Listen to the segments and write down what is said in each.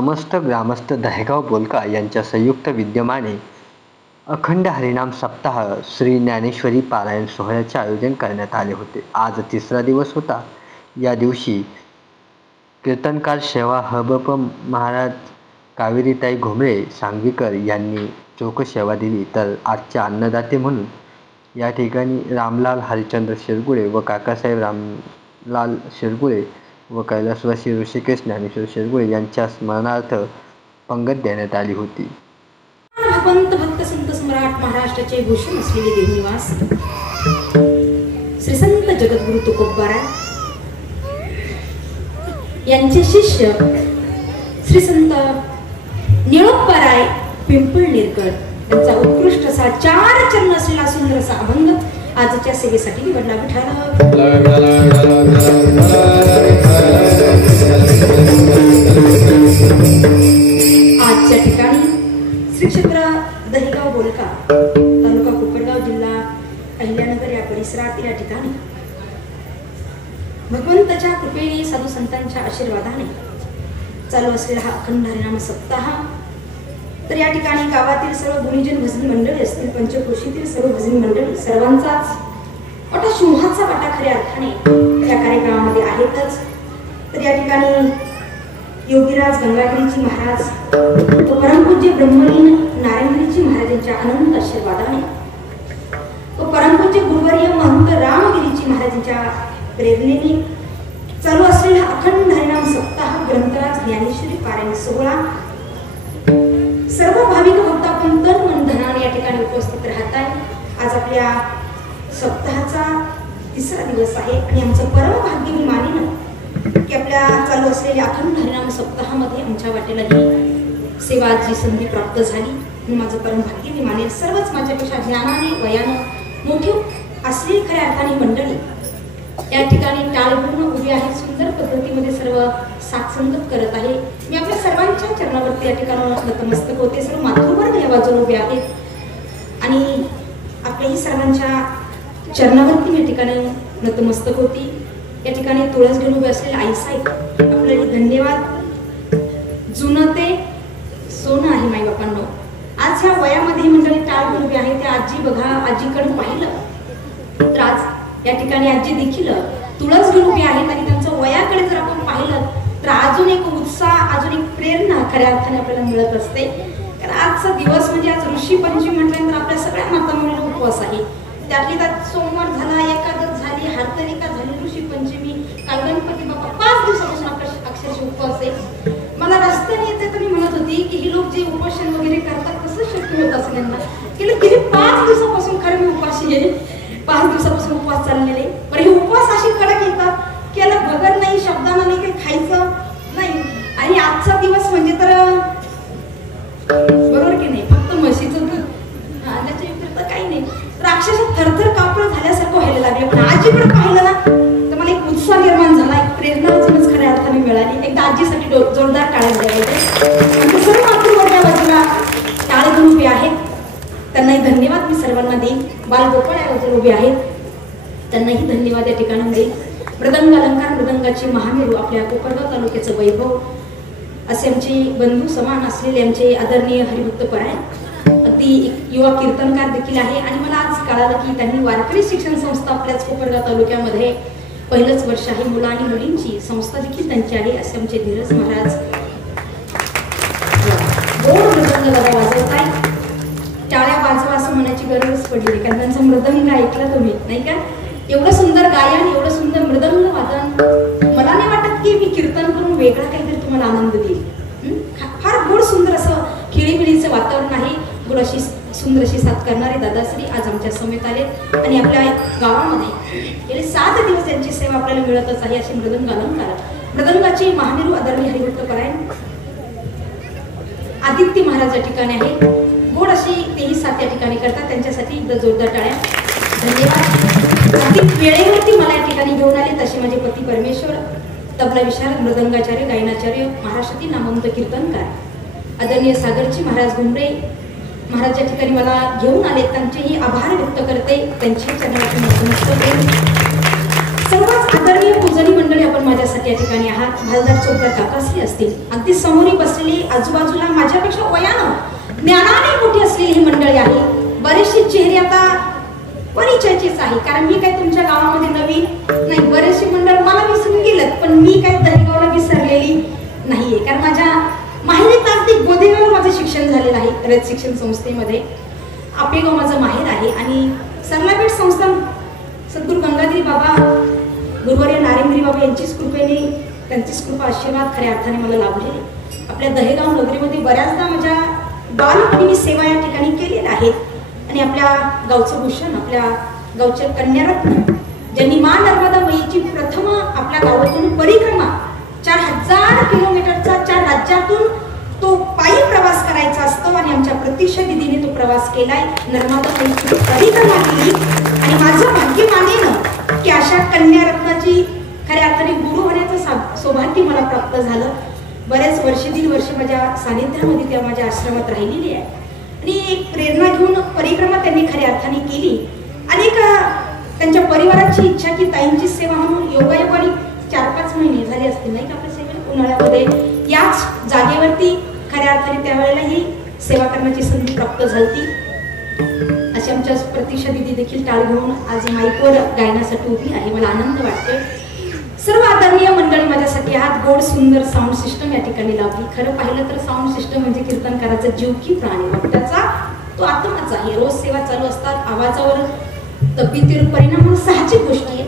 समस्त ग्रामस्थ दहेगाव बोलका यांच्या संयुक्त विद्यमाने अखंड हरिनाम सप्ताह श्री ज्ञानेश्वरी पारायण सोहळ्याचे आयोजन करण्यात आले होते. आज तिसरा दिवस होता. या दिवशी कीर्तनकार सेवा हबप महाराज, कावेरीताई घोंबळे सांगवीकर यांनी चोख सेवा दिली. तर आजच्या अन्नदाते म्हणून या ठिकाणी रामलाल हरिश्चंद्र शिरगुळे व काकासाहेब रामलाल शिरगुळे व कैलासवासी ऋषिकेश ज्ञानेश्वर शिरगुळे यांच्या स्मरणार्थ पंगत देण्यात आली होती. भगवंत भक्त संत सम्राट महाराष्ट्राचे भूषण असलेले देवनिवास श्री संत जगद्गुरु तुकोबाराय यांचे शिष्य श्री संत निळोप्पाराय पिंपळनेरकर यांचा उत्कृष्ट असा 4 चरण असलेला सुंदर असा अभंग आजच्या सेवेसाठी निवडला. आजच्या ठिकाणी श्री क्षेत्र दहेगाव बोलका, तालुका कोपरगाव, जिल्हा अहिल्यानगर या परिसरातील या ठिकाणी भगवंताच्या कृपेने, साधू संतांच्या आशीर्वादाने चालू असलेला हा अखंड हरिनाम सप्ताह. तर या ठिकाणी गावातील सर्व गुणीजन भजनी मंडळी असतील, पंचक्रोशीतील सर्व भजनी मंडळी, सर्वांचाच मोठा सिंहाचा वाटा खऱ्या अर्थाने या कार्यक्रमामध्ये आहेतच. तर या ठिकाणी योगीराज गंगागिरीजी महाराज व परमपूज्य ब्रह्मलीन नारायणगिरीजी महाराजांच्या अनंत आशीर्वादाने व परमपूज्य गुरुवर्य महंत रामगिरीजी महाराजांच्या प्रेरणेने चालू असलेला अखंड हरिनाम सप्ताह ग्रंथराज ज्ञानेश्वरी पारायण सोहळा सर्व भाविक भक्त आपण तन मन धनाने या ठिकाणी उपस्थित राहत आहे. आज आपल्या सप्ताहाचा तिसरा दिवस आहे आणि आमचं परम भाग्य मी मानेन की आपल्या चालू असलेल्या अखंड हरिनाम सप्ताहामध्ये आमच्या वाटेला ही सेवाची संधी प्राप्त झाली. मी माझं परम भाग्य मी मानेन. सर्वच माझ्यापेक्षा ज्ञानाने वयानं मोठी असलेली खऱ्या अर्थाने मंडळी या ठिकाणी टाळ घेऊन उभी आहे. सुंदर पद्धतीमध्ये सर्व साथसंगत करत आहे. मी आपल्या सर्वांच्या चरणावरती या ठिकाणी नतमस्तक होते. सर्व मातृवर्ग या बाजूला उभे आहेत आणि आपल्याही सर्वांच्या चरणावरती मी या ठिकाणी नतमस्तक होती. या ठिकाणी तुळस घेऊन उभे असलेले आईसाहेब आपल्याला धन्यवाद. जुनं ते सोनं आहे माईबापांनो. आज ह्या वयामध्ये मंडळी टाळ घेऊन उभे आहे. त्या आजी बघा, आजीकडे पाहिलं तर आज या ठिकाणी आजी देखील तुळस घेऊन उभी आहेत आणि त्यांचं वयाकडे जर आपण पाहिलं तर अजून एक उत्साह, अजून एक प्रेरणा खऱ्या अर्थाने आपल्याला मिळत असते. कारण आजचा दिवस म्हणजे आज ऋषी पंचमी म्हटल्यानंतर आपल्या सगळ्या माता मुलीला उपवास आहे. त्यातली त्यात सोमवार झाला, एकादश झाली, हरतालिका झाली, ऋषी पंचमी, काल गणपती बाप्पा, 5 दिवसापासून अक्षरशः उपवास आहे. मला रस्त्याने येते तर मी म्हणत होती की ही लोक जे उपोषण वगैरे करतात कसं शक्य होत असेल यांना. गेली 5 दिवसापासून खरं मी उपाशी आहे. 5 दिवसापासून उपवास चाललेले. बरं, हे उपवास अशी कडक येतात की याला बगर नाही, शब्दांना नाही, काही खायचं नाही. आणि आजचा दिवस म्हणजे तर बरोबर की नाही, फक्त म्हशीचं दूध, त्याच्या व्यतिरिक्त काही नाही. तर अक्षरशः थरथर कापड झाल्यासारखं व्हायला लागले. पण आजीकडे पाहिलं ना तर मला एक उत्साह निर्माण झाला, एक प्रेरणा अजूनच खऱ्या अर्थाने मिळाली. एकदा आजीसाठी जोरदार टाळ्या द्यायचे. सर्व मातृवर्गा बाजूला टाळे घेऊन उभे आहेत, त्यांनाही धन्यवाद मी सर्वांना देईन. बालगोपाळ या बाजूला उभे आहेत, त्यांनाही धन्यवाद या ठिकाणी देईन. मृदंग अलंकार, मृदंगाची महामेरू, आपल्या कोपरगाव तालुक्याचं वैभव असे आमचे बंधू समान असलेले आमचे आदरणीय हरिभक्त परायण, अगदी युवा कीर्तनकार देखील आहे. आणि मला आज कळालं की त्यांनी वारकरी शिक्षण संस्था आपल्याच कोपरगाव तालुक्यामध्ये पहिलंच वर्ष आहे. मुलं आणि मुलींची संस्था देखील त्यांची आहे. असे आमचे धीरज महाराज गोड मृदंग दादा वाजवताय. टाळ्या वाजवा असं म्हणायची गरज पडली कारण त्यांचा मृदंग ऐकला तुम्ही नाही का. एवढं सुंदर गायन, एवढं सुंदर मृदंग वादन, मला नाही वाटत की मी कीर्तन करून वेगळा काहीतरी तुम्हाला आनंद देईल. फार गोड सुंदर असं खिळीबिळीचं वातावरण आहे. गोड अशी सुंदर अशी साथ करणारे दादाश्री आज आमच्या समेत आले आणि आपल्या गावामध्ये गेले 7 दिवस त्यांची सेवा आपल्याला मिळतच आहे. अशी मृदंग अलंकार, मृदंगाची महामेरू आदरणीय हरिभक्त परायण आदित्य महाराज या ठिकाणी आहे. गोड अशी तेही साथ या ठिकाणी करतात. त्यांच्यासाठी एकदा जोरदार टाळ्या. धन्यवाद. अगदी वेळेवरती मला या ठिकाणी घेऊन आले तसे माझे पती परमेश्वर, तबला विशारद, मृदंगाचार्य, गायनाचार्य, महाराष्ट्रातील नामवंत कीर्तनकार आदरणीय सागरजी महाराज घुमरे महाराज या ठिकाणी मला घेऊन आले. त्यांचेही आभार व्यक्त करते. त्यांची चरणाची नतमस्तक सर्वच आदरणीय पूजनी मंडळी आपण माझ्यासाठी या ठिकाणी आहात. भालदार चौकात काकाश्री असतील, अगदी समोरी बसलेली, आजूबाजूला माझ्यापेक्षा वयानं ज्ञानाने मोठी असलेली ही मंडळी आहे. बरेचसे चेहरे आता परिचयाचेच आहे, कारण मी काय तुमच्या गावामध्ये नवीन नाही. बरेचसे मंडळ मला विसरून गेलं, पण मी काय दहेगावला विसरलेली नाहीये, कारण माझ्या माहेरी अगदी गोदेगावला माझं शिक्षण झालेलं आहे. रयत शिक्षण संस्थेमध्ये आपेगाव माझं माहेर आहे. आणि सरलापेठ संस्थान सद्गुरू गंगाधरी बाबा, गुरुवर्य नारेंद्री बाबा यांचीच कृपेने, त्यांचीच कृपा आशीर्वाद खऱ्या अर्थाने मला लाभलेले. आपल्या दहेगाव नगरीमध्ये बऱ्याचदा माझ्या बालपणी सेवा या ठिकाणी केलेल्या आहेत. आणि आपल्या गावचं भूषण, आपल्या गावच्या कन्यारत्न, ज्यांनी मा नर्मदा माईची प्रथम आपल्या गावातून परिक्रमा 4000 किलोमीटरचा 4 राज्यातून तो पायी प्रवास करायचा असतो. आणि आमच्या प्रतीक्षा दिदीने तो प्रवास केलाय, नर्मदा माईची परिक्रमा केली. आणि माझं भाग्य मानेन की अशा कन्यारत्नाची खऱ्या अर्थाने गुरु होण्याचं सौभाग्य मला प्राप्त झालं. बरेच वर्ष, 1.5 वर्ष माझ्या सानिध्यामध्ये त्या माझ्या आश्रमात राहिलेली आहे. आणि एक प्रेरणा घेऊन परिक्रमा त्यांनी खऱ्या अर्थाने केली. अनेक त्यांच्या परिवाराची इच्छा की ताईंची सेवा म्हणून योगायोगाने 4-5 महिने झाले असतील नाही का आपल्या सेवेला, उन्हाळ्यामध्ये याच जागेवरती खऱ्या अर्थाने त्यावेळेला ही सेवा करण्याची संधी प्राप्त झाली. अशी आमच्या प्रतीक्षा दिदी देखील टाळ घेऊन आज माईकवर गायनासाठी उभी आहे. मला आनंद वाटतोय. सर्व आदरणीय मंडळी माझ्यासाठी आहात. गोड सुंदर साऊंड सिस्टम या ठिकाणी लावली. खरं पाहिलं तर साऊंड सिस्टम म्हणजे कीर्तनकाराचा जीव की प्राणी, भक्ताचा तो आत्माच आहे. रोज सेवा चालू असतात, आवाजावर तब्येतीवर परिणाम होणं साहजिक गोष्ट आहे.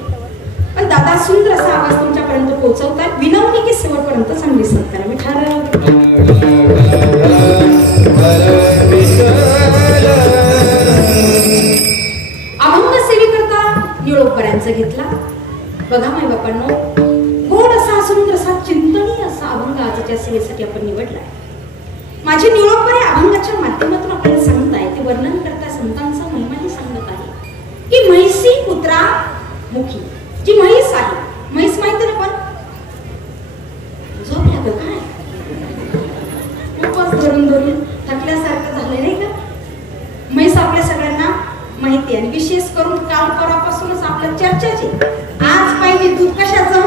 पण दादा सुंदर असा आवाज तुमच्यापर्यंत पोहोचवतात. विनवणी की शेवटपर्यंत चांगली सत्कार मी अभंग सेवेकरता निरोप घेतला. बघा माय बापांनो, गोड असा सुंदर असा चिंतनीय असा अभंग आजच्या सेवेसाठी आपण निवडलाय. माझे निरोपरे अभंगाच्या माध्यमातून आपल्याला सांगताय, ते वर्णन करता संतांचा महिमाही सांगत आहे की म्हैसी पुत्रा मुखी, जी म्हैस आहे, म्हैस माहिती ना, पण झोपल्या का काय, उपवास धरून धरून थकल्यासारखं झालं नाही का. म्हैस आपल्या सगळ्यांना माहिती आहे. आणि विशेष करून काल परवापासूनच आपल्या चर्चाची, आज पाहिजे दूध कशाचं,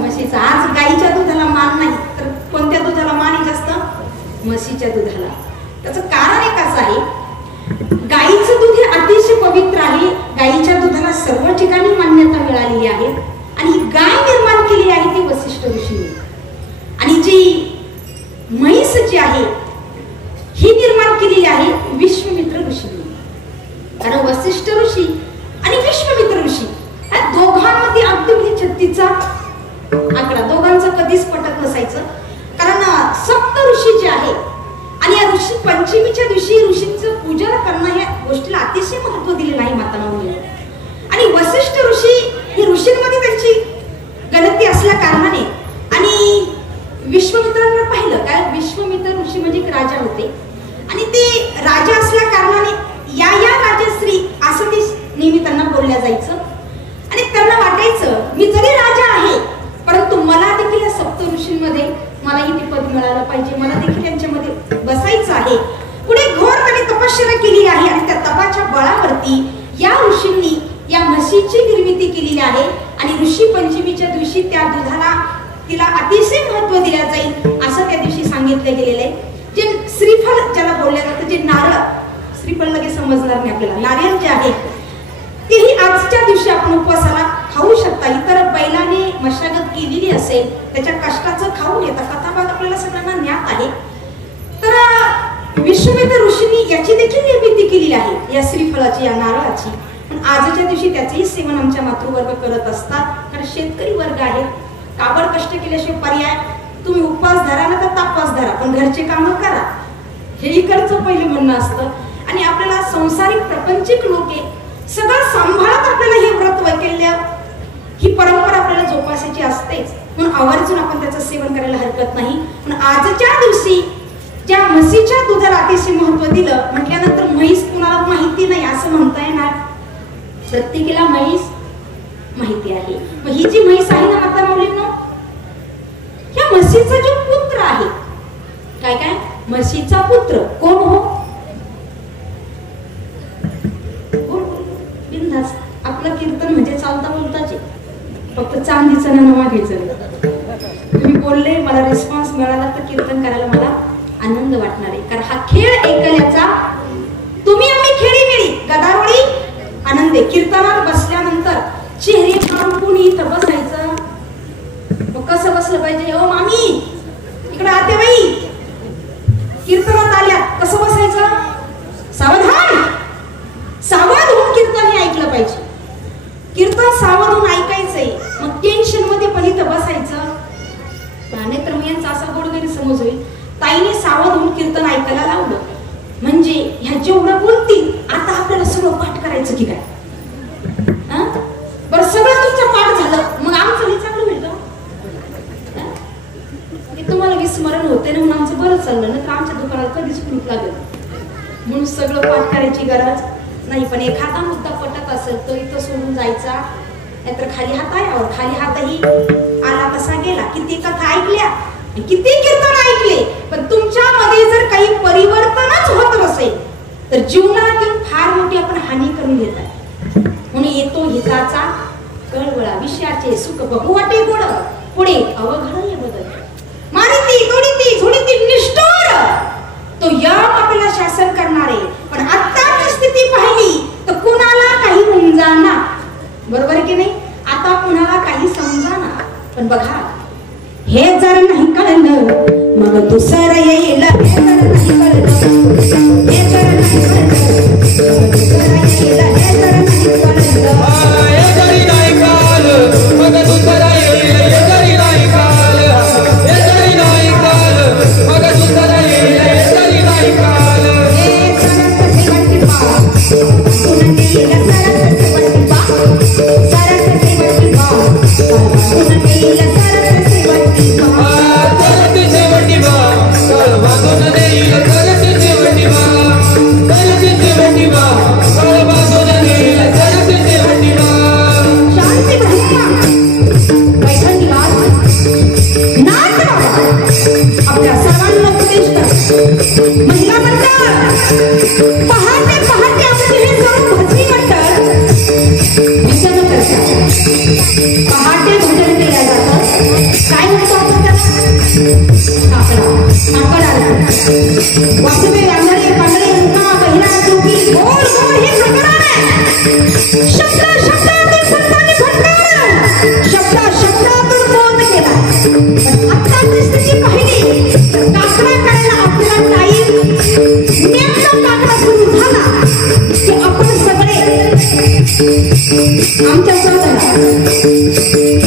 म्हशीचं. आज गाईच्या दुधाला मान नाही, तर कोणत्या दुधाला मान आहे जास्त, म्हशीच्या दुधाला. त्याचं कारण एक असं आहे, गाईचं दूध हे अतिशय पवित्र आहे. गाईच्या दुधाला सर्व ठिकाणी मान्यता मिळालेली आहे. आणि ही गाय निर्माण केली आहे ती वसिष्ठ ऋषीने. आणि जी म्हैस जी आहे ही निर्माण केलेली आहे विश्वामित्र ऋषीने. कारण वसिष्ठ ऋषी आणि विश्वामित्र ऋषी या दोघांमध्ये अगदी म्हणजे 36चा आकडा, दोघांचं कधीच पटत नसायचं. कारण सप्त ऋषी जे आहे आणि या ऋषी पंचमीच्या दिवशी ऋषींचं पूजन करणं या गोष्टीला अतिशय महत्त्व दिले नाही मातांनी. आणि वसिष्ठ ऋषी हे ऋषींमध्ये त्यांची गणती असल्या कारणाने, आणि विश्वामित्रांना पाहिलं काय, विश्वामित्र ऋषी म्हणजे एक राजा होते. आणि ते राजा असल्या कारणाने या राजश्री असं ते नेहमी त्यांना बोलल्या जायचं. आणि त्यांना वाटायचं मी जरी राजा आहे, परंतु मला देखील या सप्त ऋषींमध्ये मलाही ते पद मिळालं पाहिजे, मला देखील यांच्यामध्ये बसायचं आहे. पुढे घोर त्यांनी तपश्चर्या केली आहे. आणि त्या तपाच्या बळावरती या ऋषींनी या म्हशीची निर्मिती केलेली आहे. आणि ऋषी पंचमीच्या दिवशी त्या दुधाला तिला अतिशय महत्त्व दिले जाईल असं त्या दिवशी सांगितलं गेलेलं आहे. जे श्रीफळ ज्याला बोललं जातं, जे नारळ, श्रीफळ लगेच समजणार नाही आपल्याला, नारियल जे आहे तेही आजच्या दिवशी आपण उपवासाला खाऊ शकता. इतर बैलाने मशागत केलेली असेल त्याच्या कष्टाचं खाऊन येतात. कथाभाग आपल्याला सगळ्यांना ज्ञात आहे. तर विश्वामित्र ऋषींनी याची देखील निर्मिती केलेली आहे, या श्रीफळाची, या नारळाची. पण आजच्या दिवशी त्याचेही सेवन आमच्या मातृवर्ग करत असतात. कारण शेतकरी वर्ग आहे, काबड कष्ट केल्याशिवाय पर्याय, तुम्ही उपवास धरा ना तर तापवास धरा, पण घरचे कामं करा, हे इकडचं पहिलं म्हणणं असतं. आणि आपल्याला संसारिक प्रपंचिक लोके सगळं सांभाळत आपल्याला हे व्रत वैकल्य, ही परंपरा आपल्याला जोपासायची असतेच. म्हणून आवर्जून आपण त्याचं सेवन करायला हरकत नाही. पण आजच्या दिवशी ज्या म्हशीच्या दुधाला अतिशय महत्त्व दिलं म्हटल्यानंतर म्हैस कुणाला माहिती नाही असं म्हणता येणार, प्रत्येकाला म्हैस माहिती आहे. मग ही जी म्हैस आहे ना माता माऊलींनो, या म्हशीचा जो पुत्र आहे, काय काय म्हशीचा पुत्र कोण हो, बिनधास्त आपलं कीर्तन म्हणजे चालता बोलताचे. माणसांना नावा घ्यायचं नाही. तुम्ही बोलले, मला रिस्पॉन्स मिळाला तर कीर्तन करायला मला आनंद वाटणार आहे. कारण हा खेळ ऐकल्याचा तुम्ही आम्ही खेळी मिळी गदारोळी आनंद आहे. कीर्तनात बसल्यानंतर चेहरे खाऊन कुणी इथं बसायचं, मग कसं बसलं पाहिजे? ओ मामी इकडे आते बाई, कीर्तनात आल्या कसं बसायचं? सावधान, सावध होऊन कीर्तन हे ऐकलं पाहिजे. कीर्तन सावध होऊन ऐकायचंय. मग टेन्शन मध्ये पण इथं बसायचं नाही तर मग यांचा असा गोड गैरसमज होईल. ताईने सावध होऊन कीर्तन ऐकायला लावलं म्हणजे ह्या जेवढं बोलतील आता आपल्याला सगळं पाठ करायचं की काय? बरं सगळं तुमचं पाठ झालं मग आमचं हे चांगलं होईल का? हे तुम्हाला विस्मरण होते ना म्हणून आमचं बरं चाललं ना, तर आमच्या दुकानात कधीच कुलूप लागेल म्हणून सगळं पाठ करायची गरज नाही. पण एखादा मुद्दा पटत असेल तर इथं सोडून जायचा, नाहीतर खाली हात आल्यावर खाली हातही आला कसा गेला. किती कथा ऐकल्या, किती कीर्तन ऐकले, पण तुमच्यामध्ये जर काही परिवर्तनच होत नसेल तर जीवनातील फार मोठी आपण हानी करून घेत आहे. म्हणून येतो हिताचा कळवळा, विषयाचे सुख बघू वाटे गोड, पुढे अवघड बदल मारिती तोडीती झोडीती निष्ठुर, तो यम आपल्याला शासन करणारे. पण आत्ताची स्थिती पाहिली तर कुणाला काही समजाना, बरोबर की नाही? आता कुणाला काही समजाना. पण बघा हे जर नाही कळलं मग दुसरं येईल. हे जर नाही कळलं, हे जर नाही कळलं, दुसरं येईल. हे जर नाही कळलं, हे जरी नाही कळलं मग दुसरं येईल. हे जरी नाही कळलं, हे जरी नाही कळलं मग दुसरं येईल. हे जरी नाही कळलं, हे सरस सेवंती पा पुन्हा येईल. सरस सेवंती पा, सरस सेवंती पा, पुन्हा येईल. सरस सेवंती पा, चलती शेवटी बा कळ बांधून देईल. चलती शेवटी बा, चलती शेवटी बा कळ बांधून देईल. चलती शेवटी बा. शांती ब्रह्मा बैठक निवास नाथ बाबा आपल्या सर्वांना उपदेश कर. महिला मंडळ पहाटे पहाटे आमचे हे सर्व भजनी मंडळ विचार करतात. पहाटे भजन केलं जातं. काय म्हणतो आपण त्याला? काकडा वासुदेव अंधारे पांढरे मुका बहिरा जोगी गोड गोड हे प्रकरण आहे. शब्दातून संतांनी भटकवलं, शब्दातून बोध केला. पण आत्ताची स्थिती पाहिली तर काकडा करायला आपल्याला टाईम नेमका काकडा सुरू झाला की आपण सगळे आमच्या सोबत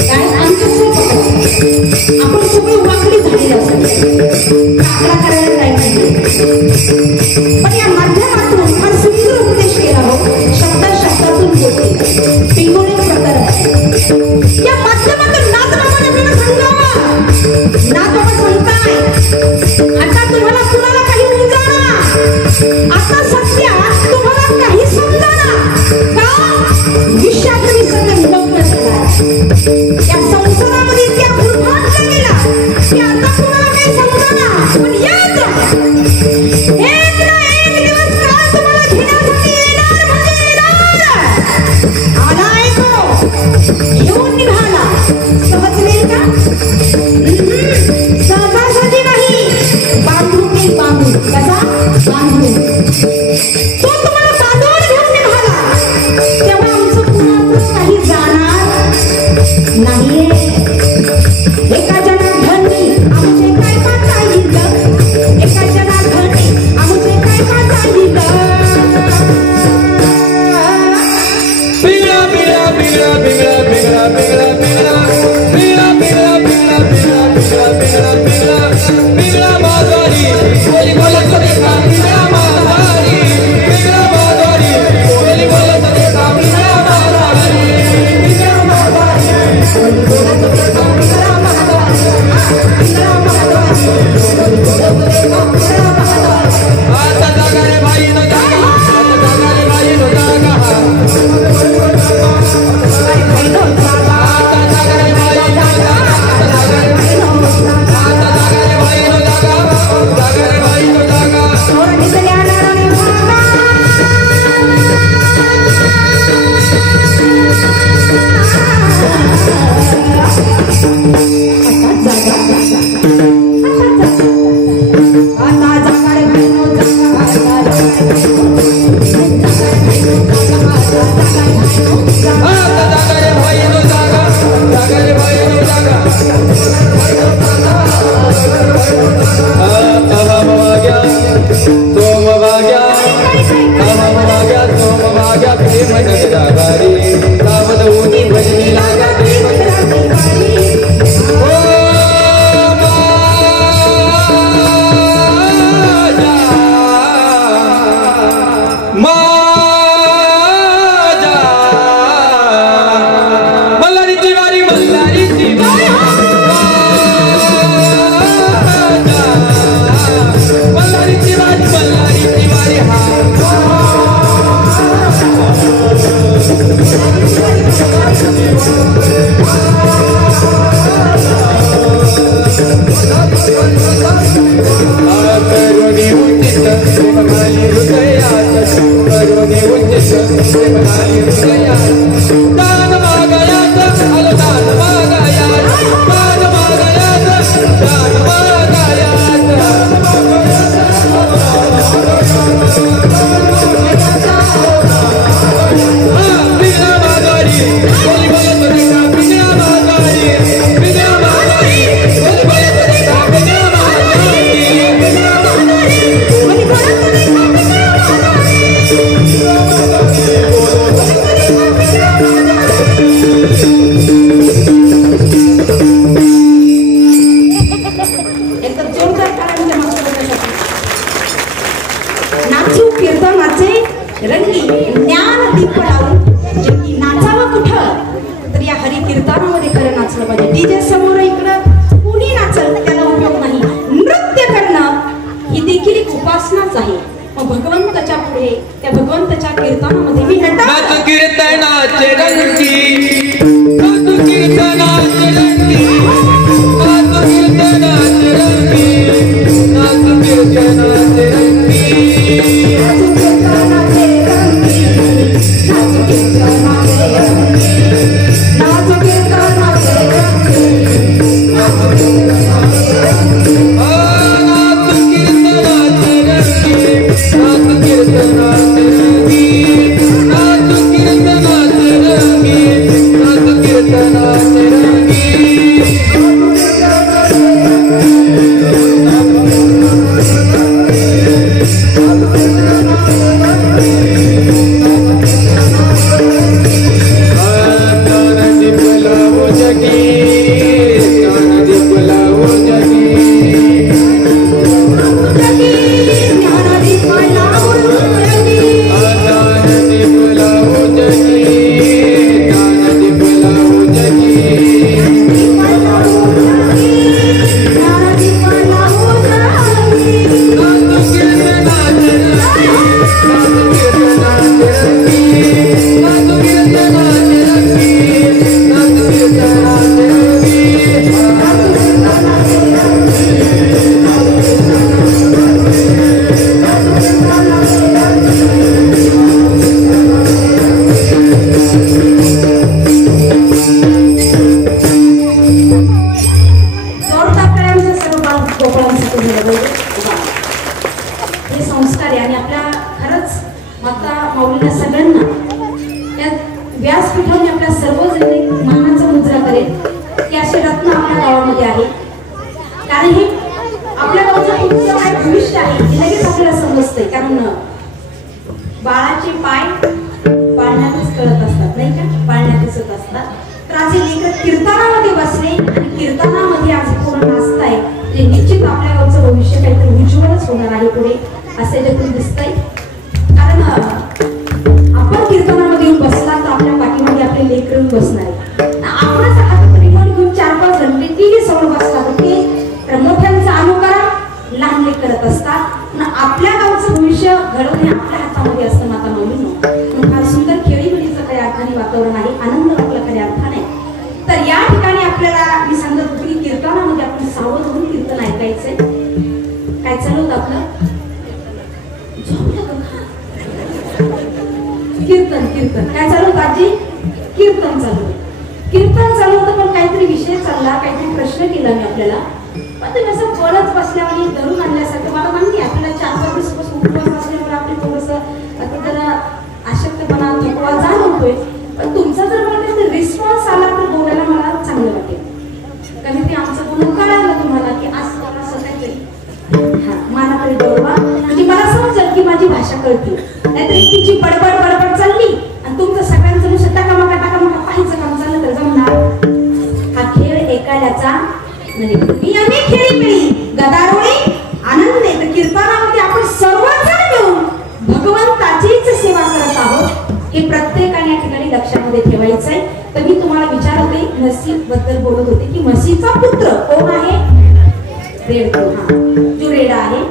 काय आमच्या सोबत आपण सगळे वाकडी झालेली असते. काकडा करायला टाईम पण या माध्यमातून फार सुंदर उपदेश केला हो. शब्दातून बोलते पिंगोळे प्रकार या माध्यमातून नाथबाबाने आपल्याला सांगावं. नाथबाबा सांगताय आता तुम्हाला कुणाला काही उमजाना, आता सध्या तुम्हाला काही समजाना का विषयात तुम्ही सगळे निमग्न झाला. या संसारामध्ये इतक्या गुरफाटला गेला की आता कुणाला काही समजाना. पण याद एक ना एक दिवस काळ तुम्हाला घेण्यासाठी येणार म्हणजे येणार. आलाय तो येऊन निघाला. सहज नाही का? सहजासहजी नाही, बांधून नाही. बांधून कसा? बांधून तो तुम्हाला बांधून घेऊन निघाला. तेव्हा आमचं कुणाचं काही जाणार नाहीये. एका जनार्दनी आमचे काय पाचायलं, एका जनार्दनी आमचे काय पाचायलं. बिगडा बिगडा बिगडा बिगडा बिगडा बिगडा बिगडा बिगडा बिगडा बिगडा बिगडा बिगडा बिगडा बिगडा बिगडा माधवारी कोणी बोलत होते का? बिगडा माधवारी बिगडा प्रश्न केला मी आपल्याला पण तुम्ही असं बोलत बसल्यावर धरून आणल्यासारखं कळतील. नाहीतर तिची बडबड बडबड चालली आणि तुमचं सगळ्यांचं नुसतं टाकामाका पाहायचं काम चाललं तर जमणार. हा खेळ एकाल्याचा म्हणजे मी आम्ही खेळी मिळी गदारोळी आनंद तर कीर्तनामध्ये आपण सर्वजण मिळून भगवंताचीच सेवा करत आहोत हे प्रत्येकाने या ठिकाणी लक्षामध्ये ठेवायचं आहे. तर मी तुम्हाला विचारते, म्हशी बद्दल बोलत होते की म्हशीचा पुत्र कोण आहे? रेडा. हा, जो रेडा आहे,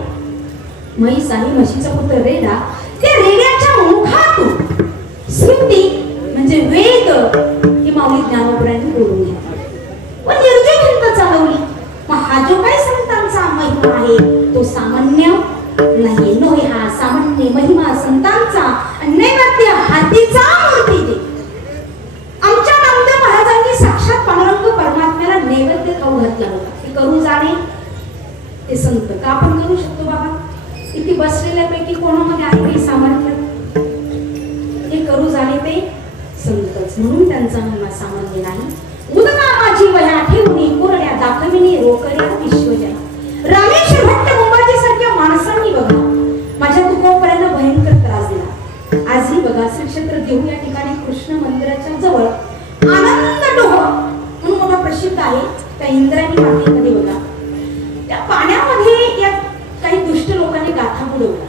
म्हैस आहे, म्हशीचा पुत्र रेडा. त्या रेड्याच्या मुखातून स्मृती म्हणजे वेद ही माऊली ज्ञानोबरांनी बोलून घेतली व निर्जय चालवली. मग हा जो काही संतांचा महिमा आहे तो सामान्य नाही. नव्हे, हा सामान्य महिमा संतांचा नैवेद्य हातीचा मूर्ती दे. आमच्या नामदेव महाराजांनी साक्षात पांडुरंग परमात्म्याला नैवेद्य खाऊ घातला होता. ते करू जाणे ते संत का आपण करू शकतो बाबा? इथे बसलेल्यापैकी कोणामध्ये आहे ते सामर्थ्य? हे करू जाणे ते संतच, म्हणून त्यांचा महिमा सामान्य नाही. उदका माझी वया ठेवणी कोरड्या दाखविणे रोकड्या विश्वजना. रमेश भट्ट मुंबाजी सारख्या माणसांनी बघा माझ्या तुकोपर्यंत भयंकर त्रास दिला. आजही बघा श्री क्षेत्र देऊ या ठिकाणी कृष्ण मंदिराच्या जवळ आनंद डोह म्हणून मोठा प्रसिद्ध आहे. त्या इंद्रायणी मातेमध्ये बघा त्या पाण्यामध्ये या काही दुष्ट लोकांनी गाथा बुडवला.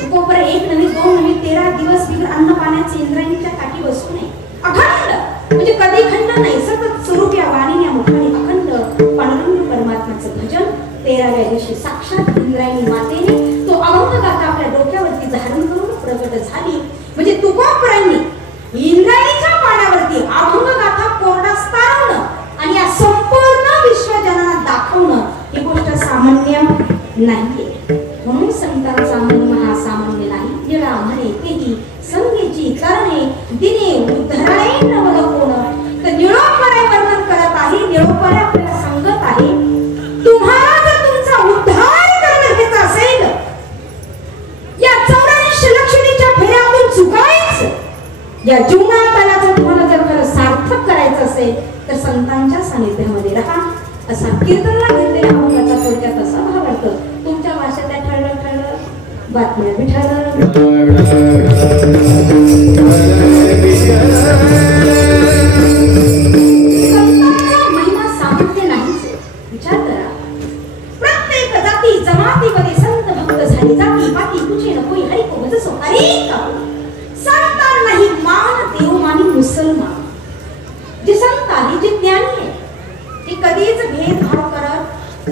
तुकोपर एक नव्हे, दोन नव्हे, 13 दिवस बिगर अन्न पाण्याचे इंद्रायणीच्या काठी बसू नये. अखंड म्हणजे कधी खंड नाही, सतत स्वरूप या वाणीने मुखाने अखंड पांडुरंग परमात्म्याचं भजन. 13व्या दिवशी साक्षात इंद्रायणी मातेने तो अभंग गाथा आपल्या डोक्यावरती धारण करून प्रगट झाली. म्हणजे तुकोपरांनी इंद्रायणीच्या पाण्यावरती अभंग गाथा कोरडा स्तारवणं आणि या संपूर्ण विश्वजनांना दाखवणं ही गोष्ट सामान्य नाहीये. म्हणून संतांचा महिमा हा सामान्य नाही. निळा म्हणे तेही संगीची करणे दिने उद्धराय नवल कोण. तर निळोपरे वर्णन करत आहे, निळोपरे आपल्याला सांगत आहे तुम्हाला जर तुमचा उद्धार करणं घेत असेल, या 84 लक्षणीच्या फेऱ्यातून चुकायचं, या जीवनात जर तुम्हाला जर खरं सार्थक करायचं असेल तर संतांच्या सानिध्यामध्ये राहा. असा कीर्तनला घेतलेल्या अभंगाचा थोडक्यात असा भाव अर्थ. तुमच्या भाषेत त्या ठळक बातम्या विठ्ठल संतांचा महिमा सामान्य नाहीच. विचार करा, प्रत्येक जाती जमातीमध्ये संत भक्त झाले. जाती पाती तुझे नको हरी को भज सो हरी का. संतांनाही मान देव मानी मुसलमान. जे संत आहे, जे ज्ञानी आहे, हे कधीच भेदभाव करत,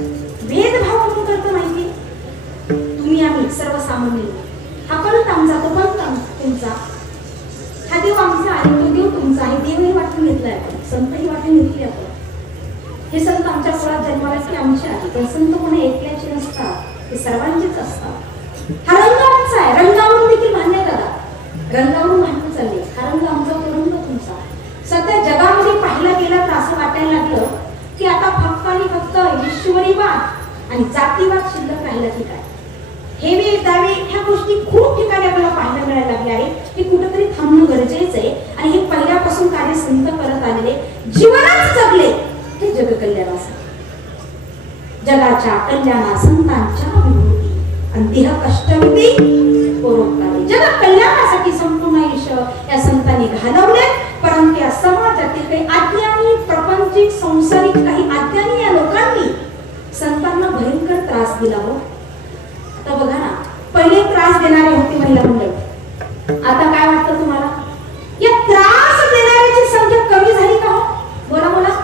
भेदभाव म्हणून करतो माहिती. तुम्ही आम्ही सर्वसामान्य, हा पंथ आमचा, तो पंथ तुमचा, हा देव आमचा आहे, तो देव तुमचा आहे. देवही वाटून घेतलाय आपण, संतही वाटून घेतली आपण. हे संत आमच्या कुळात जन्माला की आमचे आहे. पण संत कोणी एकल्याचे नसतात, ते सर्वांचेच असतात. हा रंग आमचा आहे, रंगावरून देखील मान्य करा. रंगावरून भांडण चालले, हा रंग आमचा, तो रंग तुमचा. सध्या जगामध्ये पाहिलं गेलं तर असं वाटायला लागलं की आता फक्त आणि फक्त ईश्वरीवाद आणि जातीवाद शिल्लक राहिला. ठीक आहे, हेवे दावे ह्या गोष्टी खूप ठिकाणी आपल्याला पाहायला मिळायला लागल्या आहे. हे कुठेतरी थांबणं गरजेचं आहे. आणि हे पहिल्यापासून कार्य संत करत आलेले, जीवनच जगले हे जगकल्याणासाठी. जगाच्या कल्याणा संतांच्या विभूती आणि देह कष्टविधी परोपकारी. जग कल्याणासाठी संपूर्ण आयुष्य या संतांनी घालवले. परंतु या समाजातील काही अज्ञानी प्रपंचिक संसारिक काही अज्ञानी या लोकांनी संतांना भयंकर त्रास दिला हो. आता बघा ना, पहिले त्रास देणारे होते महिला मंडळ. आता काय वाटतं तुम्हाला? या त्रास देणाऱ्याची संख्या कमी झाली का हो? बोला बोला.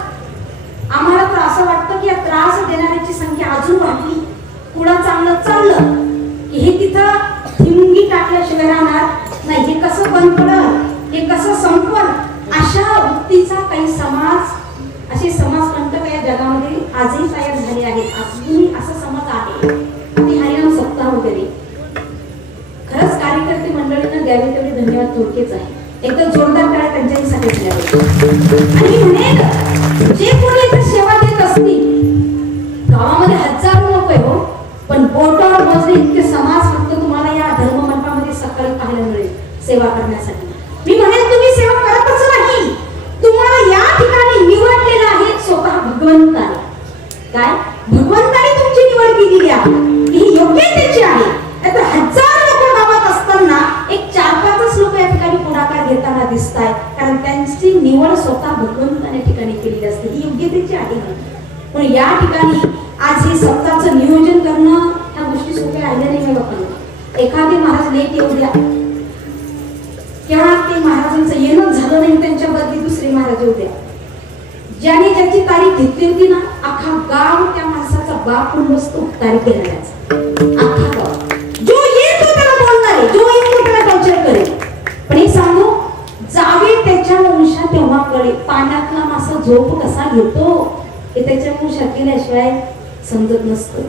आम्हाला तर असं वाटतं की या त्रास देणाऱ्याची संख्या अजून वाढली. पुढं चांगलं चाललं की हे तिथं थिंगी टाकल्याशिवाय राहणार नाही. हे कसं बंद पडल, हे कसं संपल, अशा वृत्तीचा काही समाज, असे समाज कंटक या जगामध्ये आजही तयार झाले आहेत. अजूनही असा समाज आहे. आणि हरिनाम सप्ताह वगैरे खरंच कार्यकर्ते मंडळींना द्यावे तेवढे धन्यवाद थोडकेच आहे. एकदम जोरदार टाळ्या त्यांच्यासाठी द्यावे. आणि म्हणेल जे कोणी इथे सेवा देत असतील, गावामध्ये हजारो लोक आहे हो, पण बोटावर मोजले इतके समाज फक्त तुम्हाला या धर्म मंडळामध्ये सकाळी पाहायला मिळेल सेवा करण्यासाठी. मी म्हणेन तुम्ही सेवा करतच नाही, तुम्हाला या ठिकाणी निवडलेलं आहे स्वतः भगवंताने. काय भगवंताने तुमची निवड केलेली आहे, ही योग्यतेची आहे. नाहीतर हजार लोक गावात ठिकाणी आज हे सप्ताहाचं नियोजन करणं ह्या गोष्टी सोप्या राहिल्या नाही लोकांना. एखादे महाराज लेट येऊ द्या, केव्हा ते महाराजांचं येणं झालं नाही, त्यांच्या बदली दुसरे महाराज येऊ द्या. ज्याने ज्याची तारीख घेतली होती ना, अख्खा गाव त्या माणसाचा बाप म्हणून बसतो तारीख घेणाऱ्याचा. अख्खा गाव जो येतो त्याला बोलणारे, जो येतो त्याला टॉर्चर करेल. पण हे सांगू, जागे त्याच्या वंशा तेव्हा कळे पाण्यातला मासा झोप कसा घेतो हे त्याच्या वंशात केल्याशिवाय समजत नसतं.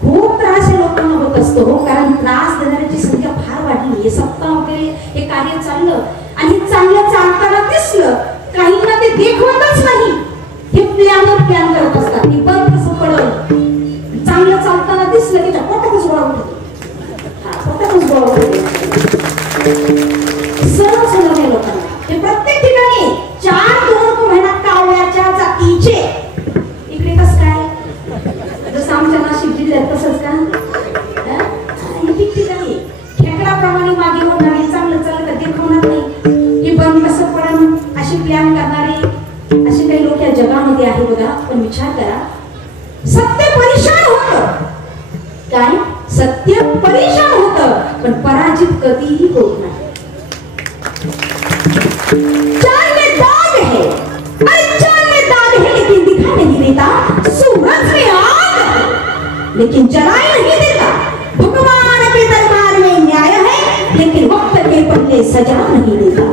खूप त्रास हे लोकांना होत असतो हो, कारण त्रास देणाऱ्याची संख्या फार वाढली. हे सप्ताह वगैरे हे कार्य चाललं आणि चांगलं चालताना दिसलं, काहींना ते देखवतच नाही. हे प्लॅन करत असतात. हे बंद कसं पडलं, चांगलं चालताना दिसलं की पोटातच गोळा उठतो, पोटातच गोळा उठतो. सरळ सरळ नाही लोकांना. हे प्रत्येक ठिकाणी 4 महिन्यात कावळ्याच्या जातीचे. इकडे कसं काय, जसं आमच्या नाशिक जिल्ह्यात तसंच का ठिकठिकाणी खेकडाप्रमाणे मागे होणारे, चांगलं चाललं तर देखवणार नाही. हे बंद कसं पडण अशी प्लॅन करणारे असे काही लोक या जगामध्ये आहे बघा. पण विचार करा, सत्य परेशान होतं. काय सत्य परेशान होतं, पण पराजित कधीही होत नाही. चांद में दाग है, चांद में दाग है, लेकिन दिखाई नहीं देता. सूरज में आग है, लेकिन जलाई नहीं देता. भगवान के दरबार में न्याय है, लेकिन वक्त के पल्ले सजा नहीं देता.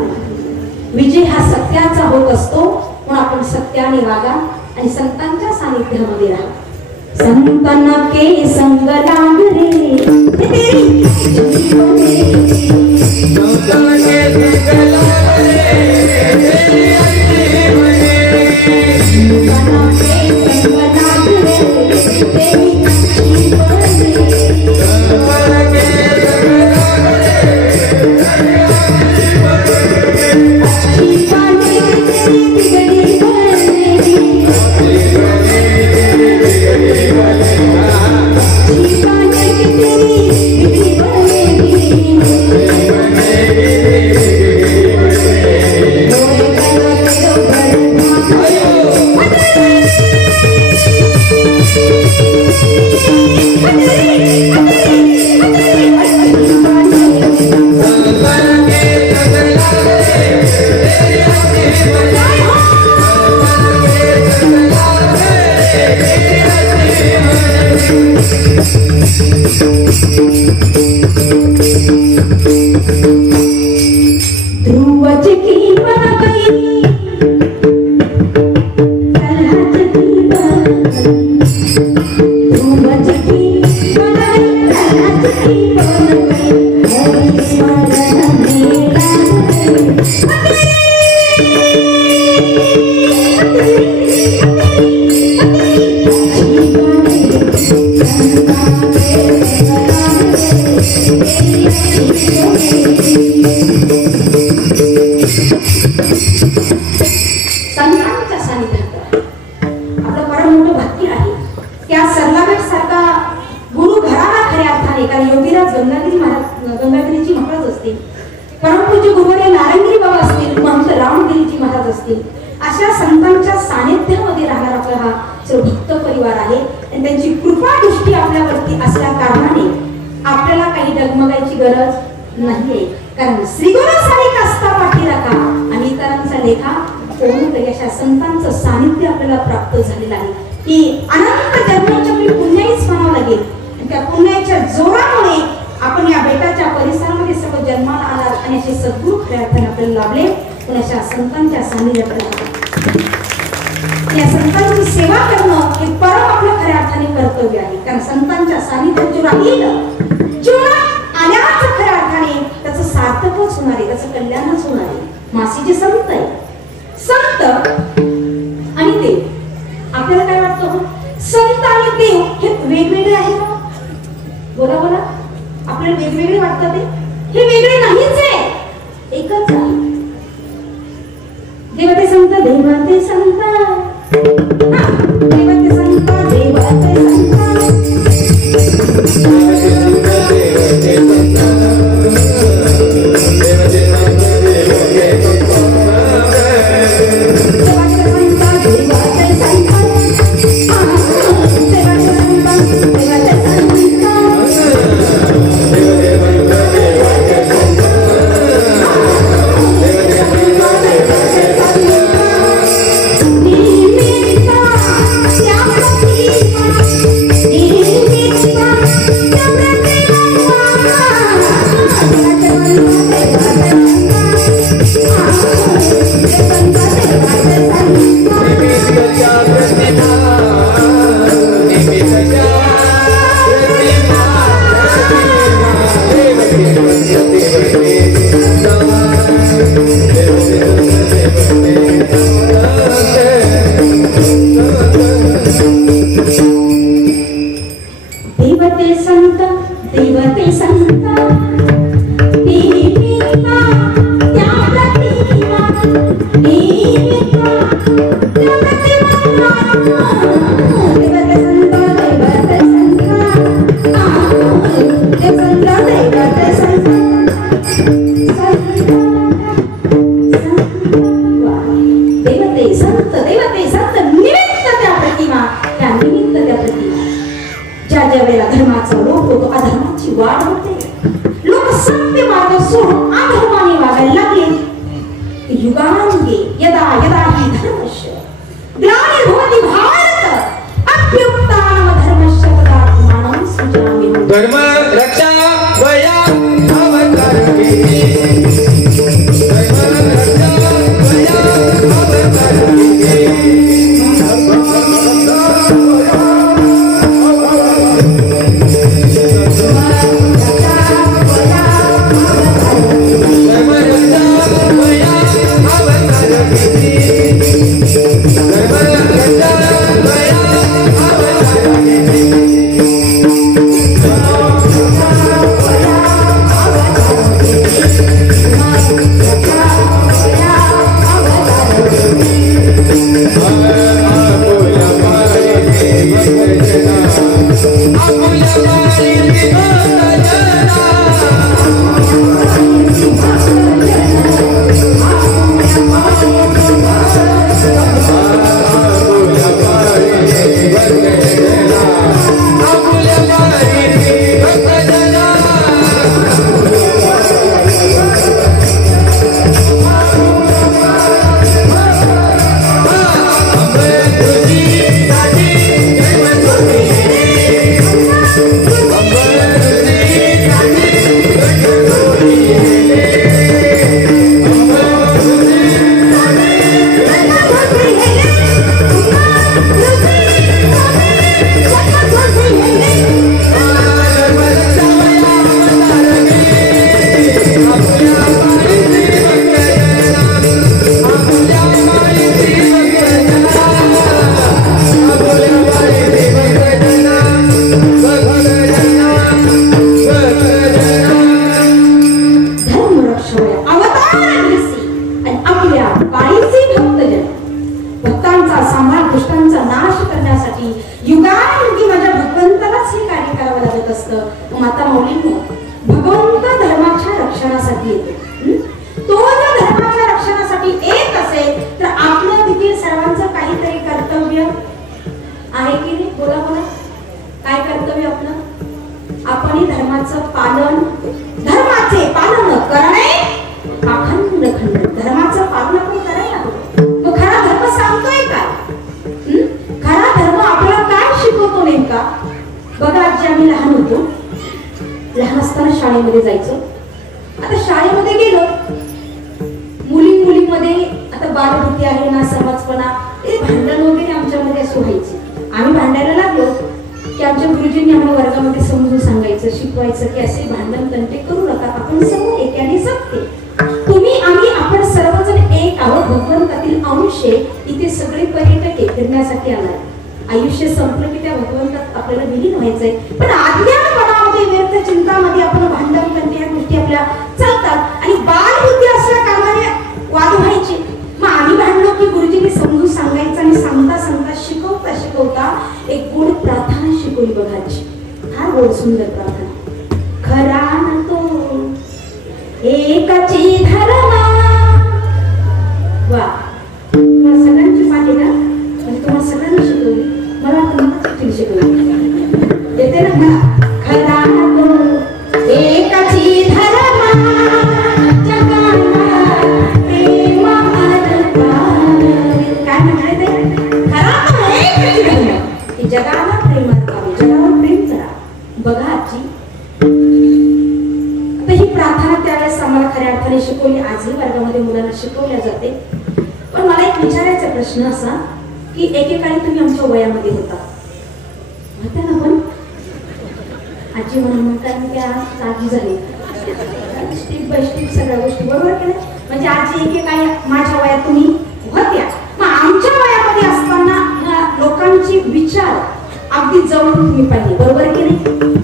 विजय हा सत्याचा होत असतो, म्हणून आपण सत्याने वागा आणि संतांच्या सानिध्यामध्ये राहा. संतन के संग लाग रे तेरी संतन के संग लाग रे तेरी अंतिम रे. संतन के संग लाग रे तेरी अंतिम रे. संतन के संग लाग रे अच्छी वाली तेरी बिगड़ी बने. ध्रुवज की बन गई, कलहज की बन गई. ध्रुवज की बन गई, कलहज की बन गई. हरि स्मरण में लाग गई. संतांच्या सानिध्यात आपलं परम मोठं भाग्य आहे. त्या सरलागड सारखा गुरु घराला खऱ्या अर्थाने, कारण योगीराज गंगागिरीची महाराज असतील, परमपूज्य गुरुवर्य नारायणगिरी बाबा असतील, महंत रामगिरीजी महाराज असतील, अशा संतांच्या सानिध्यामध्ये राहणारा आपला हा भक्त परिवार आहे. आणि त्यांची कृपा दृष्टी आपल्यावरती असल्या कारणाने आपल्याला काही डगमगायची गरज नाहीये. कारण श्री गुरु सारिका असता पाठीराखा आणि इतरांचा लेखा कोण तरी अशा संतांचं सानिध्य आपल्याला प्राप्त झालेलं आहे. ही अनंत जन्माची आपली पुण्याईच म्हणावं लागेल. आणि त्या पुण्याच्या जोरामुळे आपण या बेटाच्या परिसरामध्ये सर्व जन्माला आलात आणि असे सद्गुरू खऱ्या अर्थाने आपल्याला लाभले. पण अशा संतांच्या सानिध्यात या संतांची सेवा करणं हे परम आपल्या खऱ्या अर्थाने कर्तव्य आहे. कारण संतांच्या सानिध्यात जो राहील, जीवनात आल्याच खऱ्या अर्थाने त्याचं सार्थकच होणार आहे, त्याचं कल्याणच होणार आहे. मासी जे संत आहे, संत आणि देव, आपल्याला काय वाटतं संत आणि देव हे वेगवेगळे आहे का? बोला बोला, आपल्याला वेगवेगळे वाटतात हे वेगळे नाहीच आहे, एकच आहे. देवते संत, देवते संत, देवते संत, देवते संत. दैवते संत दैवते संत निमित्ता त्या प्रतिमा निमित्ता त्या प्रतिमा दैवते संत दैवते संत दैवते संत दैवते संत निमित्त त्या प्रतिमा त्या निमित्त त्या प्रतिमा ज्या ज्या वेळेला धर्माचा लोप होतो अधर्माची वाढ होते लोक सत्य मार्ग सोडून अधर्माने वागायला लागले युगांगे यदा यदा ही धर्मस्य ग्लानिर्भवति भारत अभ्युत्थानम धर्मस्य तदात्मानं सृजामि धर्म रक्षा वया अवतारके धर्म रक्षा वया अवतारके शाळेमध्ये जायचो आता शाळेमध्ये गेलो मुलींमध्ये आता बालबुद्धी आहे ना समजपणा ते भांडण वगैरे आमच्यामध्ये असं व्हायचे आम्ही भांडायला लागलो की आमच्या गुरुजींनी आम्हाला वर्गामध्ये समजून सांगायचं शिकवायचं की असे भांडण तंटे करू नका आपण सर्व एकाने जगते तुम्ही आम्ही आपण सर्वजण एक आहोत भगवंतातील अंश इथे सगळे पर्यटक फिरण्यासाठी आलाय आयुष्य संपलं की त्या भगवंतात आपल्याला विलीन व्हायचंय पण अज्ञानपणामध्ये व्यर्थ चिंतामध्ये आपण भांडण करते या गोष्टी आपल्या चालतात आणि बालबुद्धी असल्या कारणाने वाद व्हायचे मग आम्ही भांडलो की गुरुजींनी समजून सांगायचं आणि सांगता सांगता शिकवता शिकवता एक गोड प्रार्थना शिकवली बघायची फार गोड सुंदर प्रार्थना खरा न तो एकाची धर्मा वा तुम्हाला सगळ्यांची पाठी ना म्हणजे तुम्हाला सगळ्यांना शिकवली मला तुम्हाला शिकवली येते ना मला खरा तो एकाची धर्मा जगाला प्रेम काय म्हणाले ते खरा तो एकाची धर्मा की जगाला प्रेमात करावे जगावर प्रेम करा बघा आजी आता ही प्रार्थना त्यावेळेस आम्हाला खऱ्या अर्थाने शिकवली आजही वर्गामध्ये मुलांना शिकवल्या जाते पण मला एक विचारायचा प्रश्न असा की एकेकाळी तुम्ही आमच्या वयामध्ये होता ना पण आजी म्हणून कारण त्या आजी झाली स्टेप बाय स्टेप सगळ्या गोष्टी बरोबर केल्या म्हणजे आजी एकेकाळी माझ्या वयात तुम्ही होत्या मग आमच्या वयामध्ये असताना लोकांचे विचार अगदी जवळ तुम्ही पाहिले बरोबर की नाही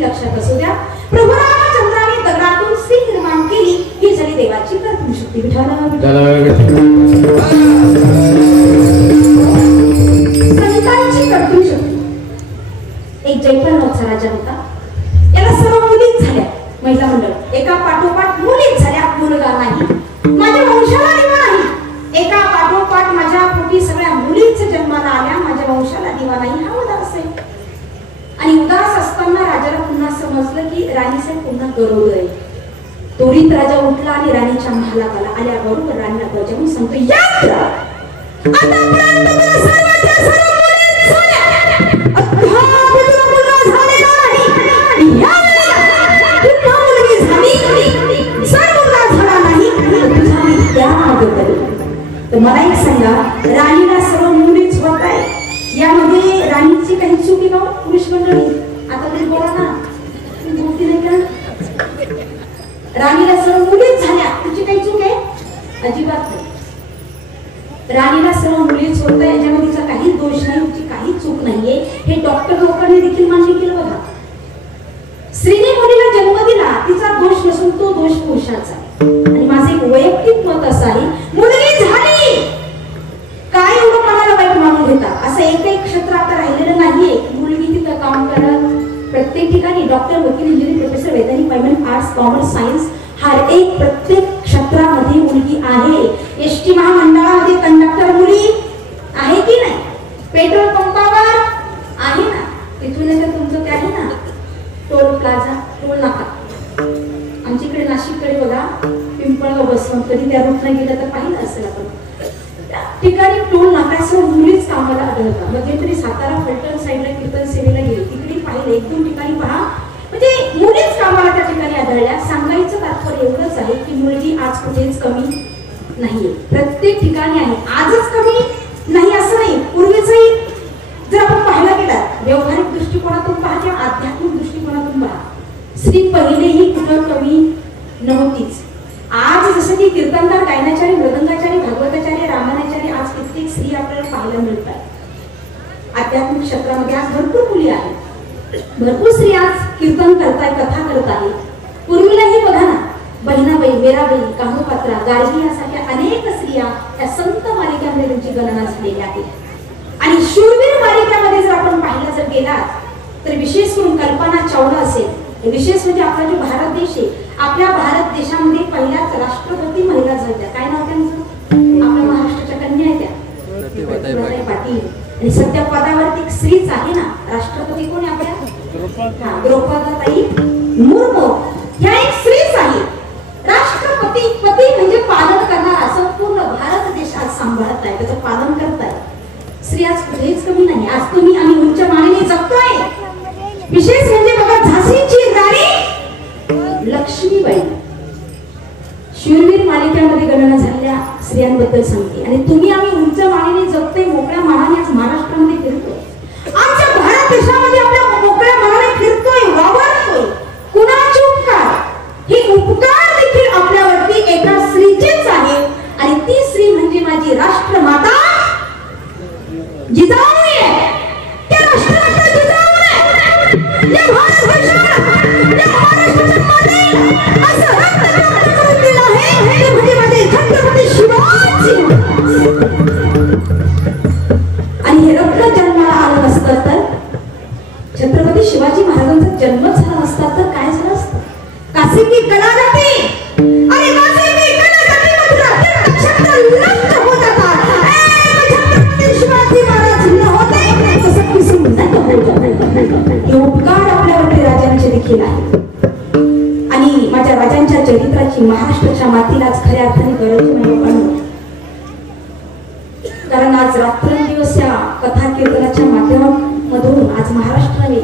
लक्षात असू द्या. प्रभू रामचंद्राने दगडातून श्री निर्माण केले संतांची कर्तृ शक्ती. एक जयपालचा राजा होता. याला सर्व मुलीच झाल्या. महिला मंडळ एका पाठोपाठ मुलीच झाल्या. मुलगा नाही. माझ्या वंशाला दिवा नाही. एका पाठोपाठ माझ्या पोटी सगळ्या मुलीच जन्माला आल्या. माझ्या वंशाला दिवा नाही. हा उदास आहे. आणि उदास असताना राजाला पुन्हा समजलं की राणीसाहेब पुन्हा गरवलंय. त्वरित राजा उठला आणि राणीच्या महालात आला. आल्याबरोबर राणीला बजावून सांगतो, मला एक सांगा, राणीला सर्व मुलीच होत आहे. यामध्ये राणीची काही चूक आहे का पुरुष मंडळी? आता तरी बोला ना. बोलती नाही का? राणीला सर्व मुलीच झाल्या. तुझी काही चूक आहे? अजिबात नाही. राणीला सर्व मुलीच होत आहे. याच्यामध्ये तिचा काही दोष नाही. तिची काही चूक नाहीये. हे डॉक्टर लोकांनी देखील मान्य केलं बघा. स्त्रीने मुलीला जन्म दिला, तिचा दोष नसून तो दोष पुरुषाचा आहे. आणि माझं एक वैयक्तिक मत असं आहे, मुलगी झाली काय एवढं मनाला वाईट मानून घेता. असं एकही क्षेत्र आता राहिलेलं नाहीये. मुलगी तिथं काम करत प्रत्येक ठिकाणी डॉक्टर, वकील, इंजिनियर, प्रोफेसर, वैज्ञानिक, पायलट, आर्ट्स, कॉमर्स, सायन्स, हर एक प्रत्येक क्षेत्रामध्ये मुलगी आहे. एसटी महामंडळामध्ये कंडक्टर मुली आहे की नाही? पेट्रोल पंपावर आहे ना. तिथून तर तुमचं काय आहे ना, टोल प्लाझा, टोल नाका. आमच्याकडे नाशिककडे बघा, पिंपळगाव बसवंत, कधी त्या रूटला गेलं तर पाहिलं असेल आपण. त्या ठिकाणी टोल नाक्यासह मुलीच कामाला आढळतात. मध्यंतरी सातारा फलटण साईडला कीर्तन सेवेला गेली, तिकडे पाहिलं. एक दोन ठिकाणी पहा, म्हणजे मुलीच कामाला त्या ठिकाणी आढळल्या. सांगायचं तात्पर्य एवढंच आहे की मुलगी आज कुठेच कमी नाहीये. प्रत्येक ठिकाणी आहे. आजच कमी नाही असं नाही. पूर्वीचंही जर आपण पाहायला गेला, व्यवहारिक दृष्टिकोनातून पहा किंवा आध्यात्मिक दृष्टिकोनातून पहा, स्त्री पहिलेही कुठं कमी नव्हतीच. आज जसं की कीर्तनकार, गायनाचारी, मृदंगाचारी, भागवताचारी, रामायणाचारी, आज कित्येक स्त्री आपल्याला पाहायला मिळतात. आध्यात्मिक क्षेत्रामध्ये आज भरपूर मुली आहेत. भरपूर स्त्री आज कीर्तन करताय, कथा करत आहे. पूर्वीलाही बघा ना, बहिणाबाई, मेराबाई, कामोपात्रा, गार्गी यासारख्या अनेक स्त्रिया या संत मालिकेमध्ये त्यांची गणना झालेली आहे. आणि शूरवीर मालिकेमध्ये जर आपण पाहायला जर गेला तर विशेष करून कल्पना चावला असेल. विशेष म्हणजे आपला जो भारत देश आहे, आपल्या भारत देशामध्ये पहिल्याच राष्ट्रपती महिला झाल्या. काय नाव त्यांचं? आपल्या महाराष्ट्राच्या कन्या आहेत त्या प्रतिभाताई पाटील. आणि सध्या पदावरती एक स्त्रीच आहे ना. राष्ट्रपती कोण आहे आपल्या? द्रौपदी मुर्मू. ह्या एक स्त्रीच आहे. राष्ट्रपती पती म्हणजे पालन करणारा संपूर्ण भारत देश आज सांभाळत आहे, त्याचं पालन करताय. स्त्री आज कुठेच कमी नाही. आज तुम्ही आम्ही उंच मानेने जगतोय. विशेष म्हणजे बघा, झाशीची राणी लक्ष्मीबाई शूरवीर मालिकेमध्ये गणना झालेल्या स्त्रियांबद्दल सांगते. आणि तुम्ही आम्ही उंच मानेने जगतोय, मोकळ्या मनाने आज महाराष्ट्रामध्ये फिरतोय. आमच्या भारत देशामध्ये आपल्या मोकळ्या मनाने फिरतोय, वावरतोय. कुणाचे उपकार? हे उपकार देखील आपल्यावरती एका स्त्रीचेच आहे. आणि ती स्त्री म्हणजे माझी राष्ट्रमाता जिजाऊ आहे. त्या राष्ट्रमाता जिजाऊ आहे. या भारत वर्षाला, या महाराष्ट्राच्या मातेला असं रक्त करून दिलं आहे, ते म्हणजे माझे छत्रपती शिवाजी. आणि हे रक्त जन्माला आलं नसतं तर, छत्रपती शिवाजी महाराजांचा जन्म झाला नसता तर काय झालं असतं? काशी की कला जाते आणि काशी की कला जाते मधुरा ते नक्षत्र लग्न होत जातात. छत्रपती शिवाजी महाराज न होते तर सगळी सुंदर हो जाते. हे उपकार आपल्यावरती राजांचे देखील आहे. आणि माझ्या राजांच्या चरित्राची महाराष्ट्राच्या मातीला आज खऱ्या अर्थाने गरज नाही. कारण आज रात्रंदिवस या कथा कीर्तनाच्या माध्यमामधून आज महाराष्ट्राने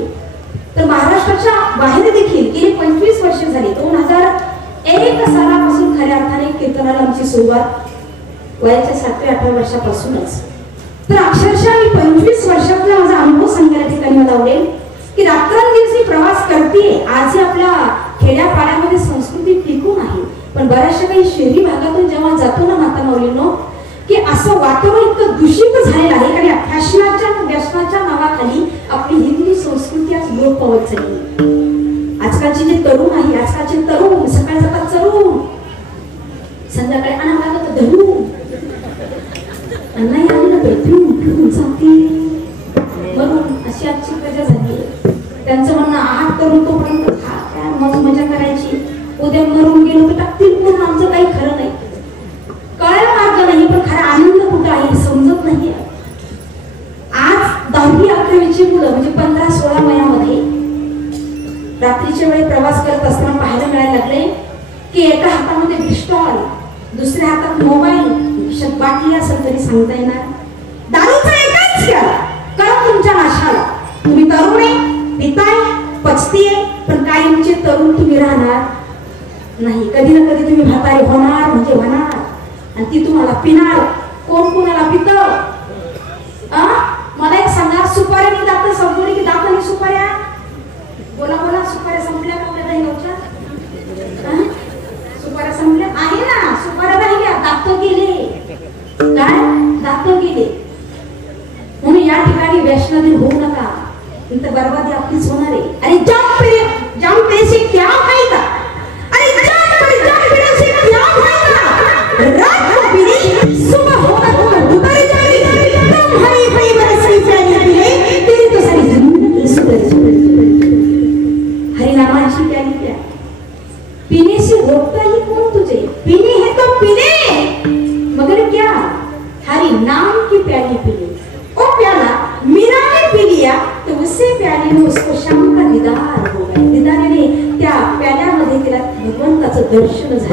तर महाराष्ट्राच्या बाहेर देखील गेली 25 वर्ष झाली. 2001 सालापासून खऱ्या अर्थाने कीर्तनाला आमची सुरुवात वयाच्या 7व्या-8व्या वर्षापासूनच. तर अक्षरशः मी 25 वर्षातला माझा अनुभव सांगायला ठिकाणी मला आवडेल की रात्रंदिवस मी प्रवास करते. आजही आपल्या खेड्यापाड्यामध्ये संस्कृती टिकून आहे, पण बऱ्याचशा काही शहरी भागातून जेव्हा जातो ना माता माऊलींनो, की असं वातावरण इतकं दूषित झालेलं आहे. आणि फॅशनाच्या व्यसनाच्या नावाखाली आपली हिंदू संस्कृती आज लोप पावत चालली. आजकालचे जे तरुण आहे, आजकालचे तरुण सकाळी जातात चरून, संध्याकाळी हातामध्ये पिस्टॉल, दुसऱ्या हातात मोबाईल, खिशात बाटली असेल तरी सांगता येणार. दारूचा एकाच घ्या कारण तुमच्या नाशाला. तुम्ही तरुण आहे, पिताय, पचतीये, पण कायमचे तरुण तुम्ही राहणार नाही. कधी ना कधी तुम्ही म्हातारे होणार म्हणजे होणार, आणि ती तुम्हाला पिणार. कोण कोणाला पित? मला एक सांगा, सुपाऱ्याने दात संपवली की दाताने सुपाऱ्या? बोला बोला, सुपाऱ्या संपल्या का आपल्या दहीगावच्या? सुपाऱ्या संपल्या आहे ना, सुपाऱ्या राहिल्या, दात गेले. काय दात गेले? म्हणून या ठिकाणी वैष्णवी होऊ नका, इथं बर्बादी आपलीच होणार आहे. अरे जाम पैसे क्या फायदा? अरे जाम पैसे क्या फायदा? रात को पीनी, सुबह होगा तो उतर जाएगी. तुम्हारी भाई बरसरी प्याली पीले, तेरी तो सारी जिंदगी सुधर. हरिनामाची प्याली प्या. पीने से रोकता ही कौन तुझे? पीने है तो पीने, मगर क्या? हरि नाम की प्याली पीले. वो प्याला मीरा ने पी लिया तो उससे प्याले में उसको शाम का दीदार हो गया. दीदाराने त्या प्याल्यामध्ये तिला भगवंताचं दर्शन झालं.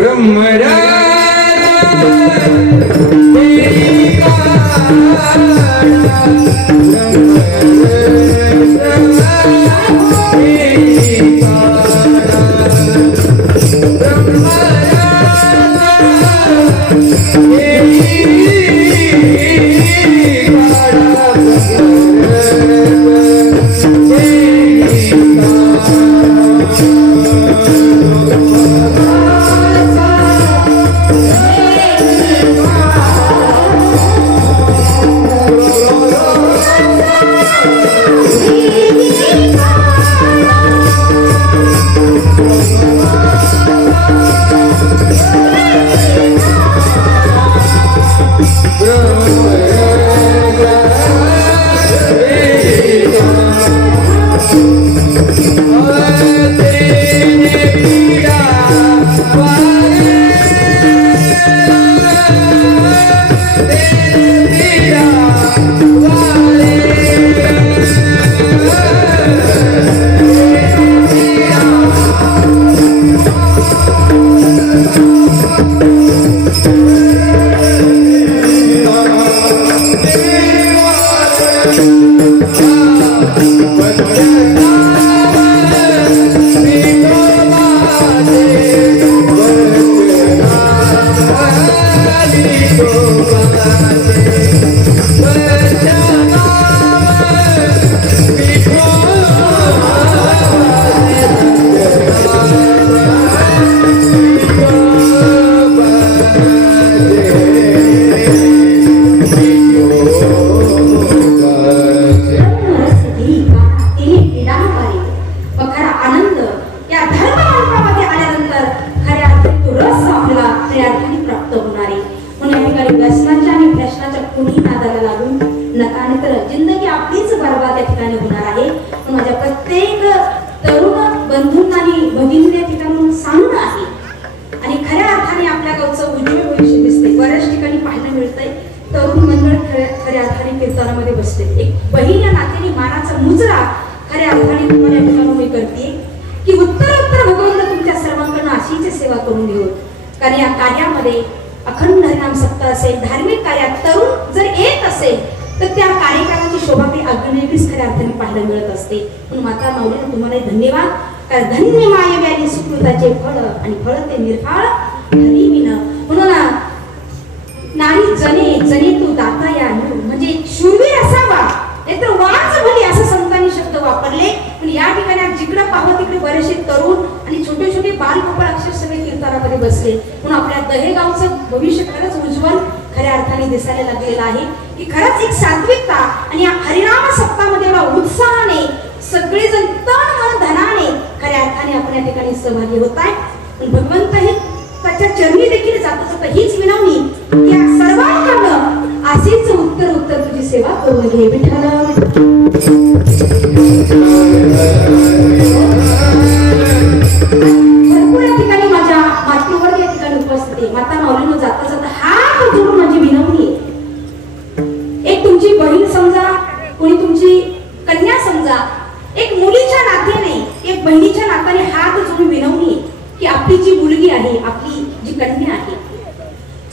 कन्या आहे.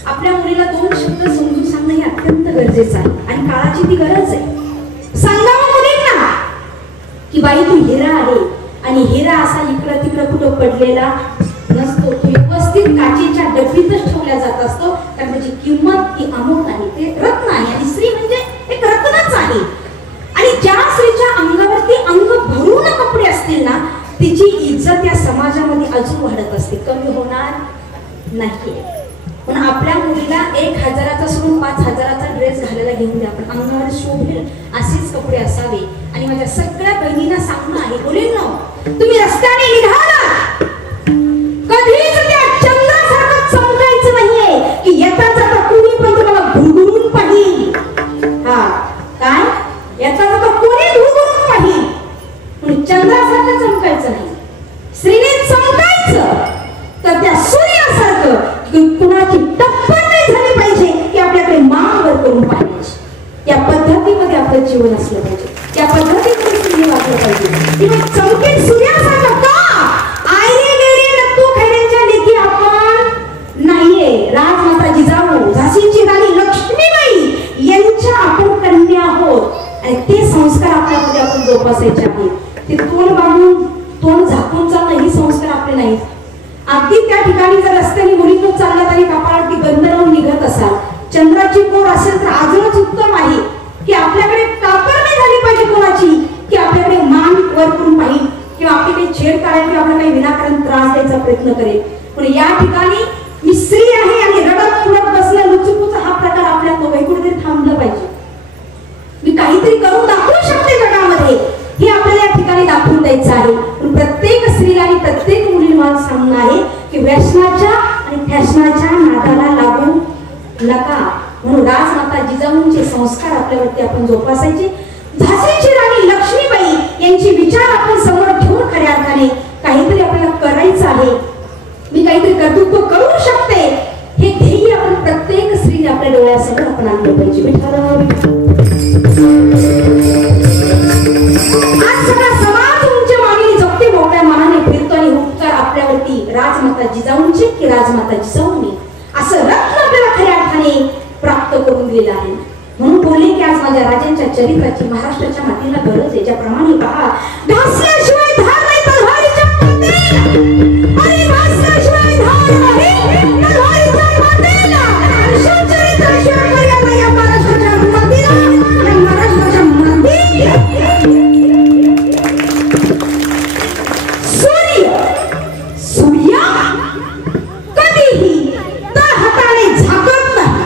आपल्या मुलीला 2 शब्द समजून सांगणं हे अत्यंत गरजेचं आहे आणि काळाची ती गरज आहे. सांगावं मुलींना की बाई तू हिरा आहे आणि हिरा असा इकडं तिकडं कुठं पडलेला नसतो. तो व्यवस्थित काचेच्या डब्बीतच ठेवला जात असतो, कारण त्याची किंमत ही अमोघ आहे. ते रत्न आहे आणि स्त्री म्हणजे एक रत्नच आहे. आणि ज्या स्त्रीच्या अंगावरती अंग भरून कपडे असतील ना, तिची इज्जत या समाजामध्ये अजून वाढत असते, कमी होणार नाही. पण आपल्या मुलीला 1000चा सोडून 5000चा ड्रेस घालायला घेऊन द्या, पण अंगावर शोभेल असेच कपडे असावे. आणि माझ्या सगळ्या बहिणींना सांगणं आहे, मुलींनो तुम्ही रस्त्याने निघाला कधीच त्या चंद्रासारखं चमकायचं नाहीये की येता जाता कुणी पण तुम्हाला घुरघुरून पाहिल. हा काय येता जाता कुणी घुरघुरून पाहिल, पण चंद्रासारखं चमकायचं नाही. स्त्रीने चमकायचं तर त्या सूर्यासारखं की कुणाची टक्कर नाही झाली पाहिजे, की आपल्याकडे मान वर करून पाहिजे. या पद्धतीमध्ये आपलं जीवन असलं पाहिजे, त्या पद्धतीमध्ये स्त्री वागलं पाहिजे. किंवा चमकेत सूर्यासारखं का आयरे गेरे नक्तू खैरेंच्या लेखी आपण नाहीये. राजमाता जिजाऊ, झाशीची राणी लक्ष्मीबाई यांच्या आपण कन्या आहोत आणि ते संस्कार आपल्यामध्ये आपण जोपासायचे आहेत. ते तोंड बांधून तोंड झाकून चालणं ही संस्कार आपले नाहीत. अगदी त्या ठिकाणी जर रस्त्याने मुलीतून चालला तरी कपाळावरती गंध लावून निघत असाल, चंद्राची कोर असेल तर अजूनच उत्तम आहे की आपल्याकडे कापर नाही झाली पाहिजे कोणाची, की आपल्याकडे मान वर करून पाहिजे किंवा आपली काही छेड काढायला किंवा आपल्याला काही विनाकारण त्रास द्यायचा प्रयत्न करेल. पण या ठिकाणी मी स्त्री आहे आणि रडत फुडत बसल्या लुचुपुचा हा प्रकार आपल्या नव्हे, कुठेतरी थांबलं पाहिजे. मी काहीतरी करून दाखवू शकते जगामध्ये, हे आपल्याला या ठिकाणी दाखवून द्यायचं आहे. पण प्रत्येक स्त्रीला आणि प्रत्येक मुलीला मला सांगणं आहे की व्यसनाच्या आणि फॅशनाच्या नादाला लागू नका. म्हणून राजमाता जिजाऊंचे संस्कार आपल्यावरती आपण जोपासायचे. झाशीची राणी लक्ष्मीबाई यांचे विचार आपण समोर ठेवून खऱ्या अर्थाने काहीतरी आपल्याला करायचं आहे, मी काहीतरी कर्तृत्व करू शकते, हे ध्येय आपण प्रत्येक स्त्रीने आपल्या डोळ्यासमोर आपण आणलं पाहिजे. आज सगळा समाज उंच्या मागणी जगते मोकळ्या मनाने फिरतो आणि उपकार आपल्यावरती राजमाता जिजाऊंचे की राजमाता जिजाऊंनी असं रत्न आपल्याला खऱ्या अर्थाने प्राप्त करून दिलेलं आहे. म्हणून बोलले की आज माझ्या राजांच्या चरित्राची महाराष्ट्राच्या मातीला गरज आहे. ज्याप्रमाणे पहा, घासल्याशिवाय धार नाही तलवारीच्या मातेला, अरे घासल्याशिवाय धार नाही तलवारीच्या मातेला, शिवचरित्राशिवाय मर्यादा या महाराष्ट्राच्या मातीला, या महाराष्ट्राच्या मातीला. सूर्य कधीही तर हाताने झाकत नाही,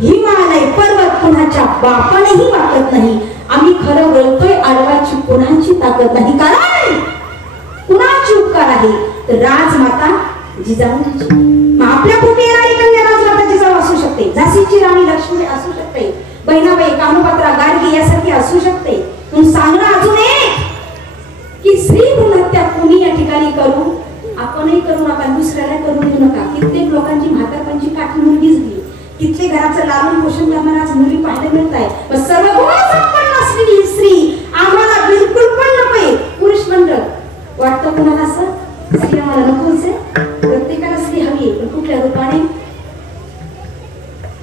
हिमालय पर्वत कुणाच्या बापानेही वाकत नाही. आम्ही खरं बोलतोय, आडवाची कुणाची ताकद नाही, कारण कुणाची उपकार आहे तर राजमाता जिजाऊंची. मग आपल्या पोटी येणारी कन्या राजमाता जिजाऊ असू शकते, झाशीची राणी लक्ष्मी असू शकते, बहिणाबाई कामोपात्रा गार्गी यासारखी असू शकते. म्हणून सांगणं अजून एक की स्त्री भ्रूण हत्या कोणी या ठिकाणी करू आपणही करू नका, दुसऱ्याला करू देऊ नका. कित्येक लोकांची म्हातारपणची काठी मुलगी झाली, कित्येक घराचं लालन पोषण करणाऱ्या आज मुली पाहायला मिळत आहे. पण सर्व गुणसंपन्न असलेली स्त्री आम्हाला बिलकुल पण नकोय. पुरुष मंडळ वाटतं कोणाला असं, स्त्री आम्हाला नकोच आहे. प्रत्येकाला स्त्री हवी, पण कुठल्या रूपाने?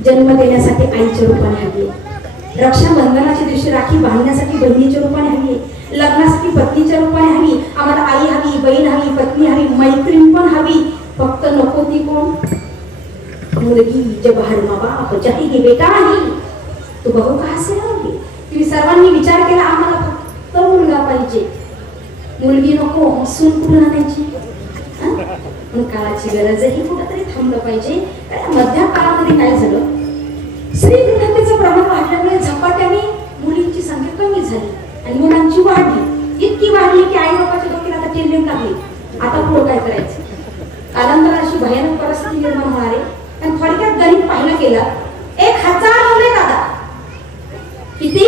जन्म देण्यासाठी आईच्या रूपाने हवी, रक्षाबंधनाच्या दिवशी राखी बांधण्यासाठी बहिणीच्या रूपाने हवी, लग्नासाठी पत्नीच्या रूपाने हवी. आम्हाला आई हवी, बहीण हवी, पत्नी हवी, मैत्रीण पण हवी. फक्त नको ती कोण? मुलगी. जब हर माँ बाप चाहेगे बेटा नहीं तो बहू कहाँ से लाओगे? तुम्ही सर्वांनी विचार केला आम्हाला फक्त मुलगा पाहिजे, मुलगी नको, सून कुठून आणायची? पण काळाची गरजही कुठेतरी थांबलं पाहिजे. मध्या काळामध्ये काय झालं, स्त्री भ्रूणहत्येचं प्रमाण वाढल्यामुळे झपाट्याने मुलींची संख्या कमी झाली आणि मुलांची वाढली. इतकी वाढली की आई बापाच्या डोक्याला आता टेंशन लागली. आता पुढे काय करायचं? कालांतर अशी भयानक परिस्थिती निर्माण होणार आहे. आणि थोडक्यात गणित पाहिलं गेलं, 1000 मुले दादा, किती?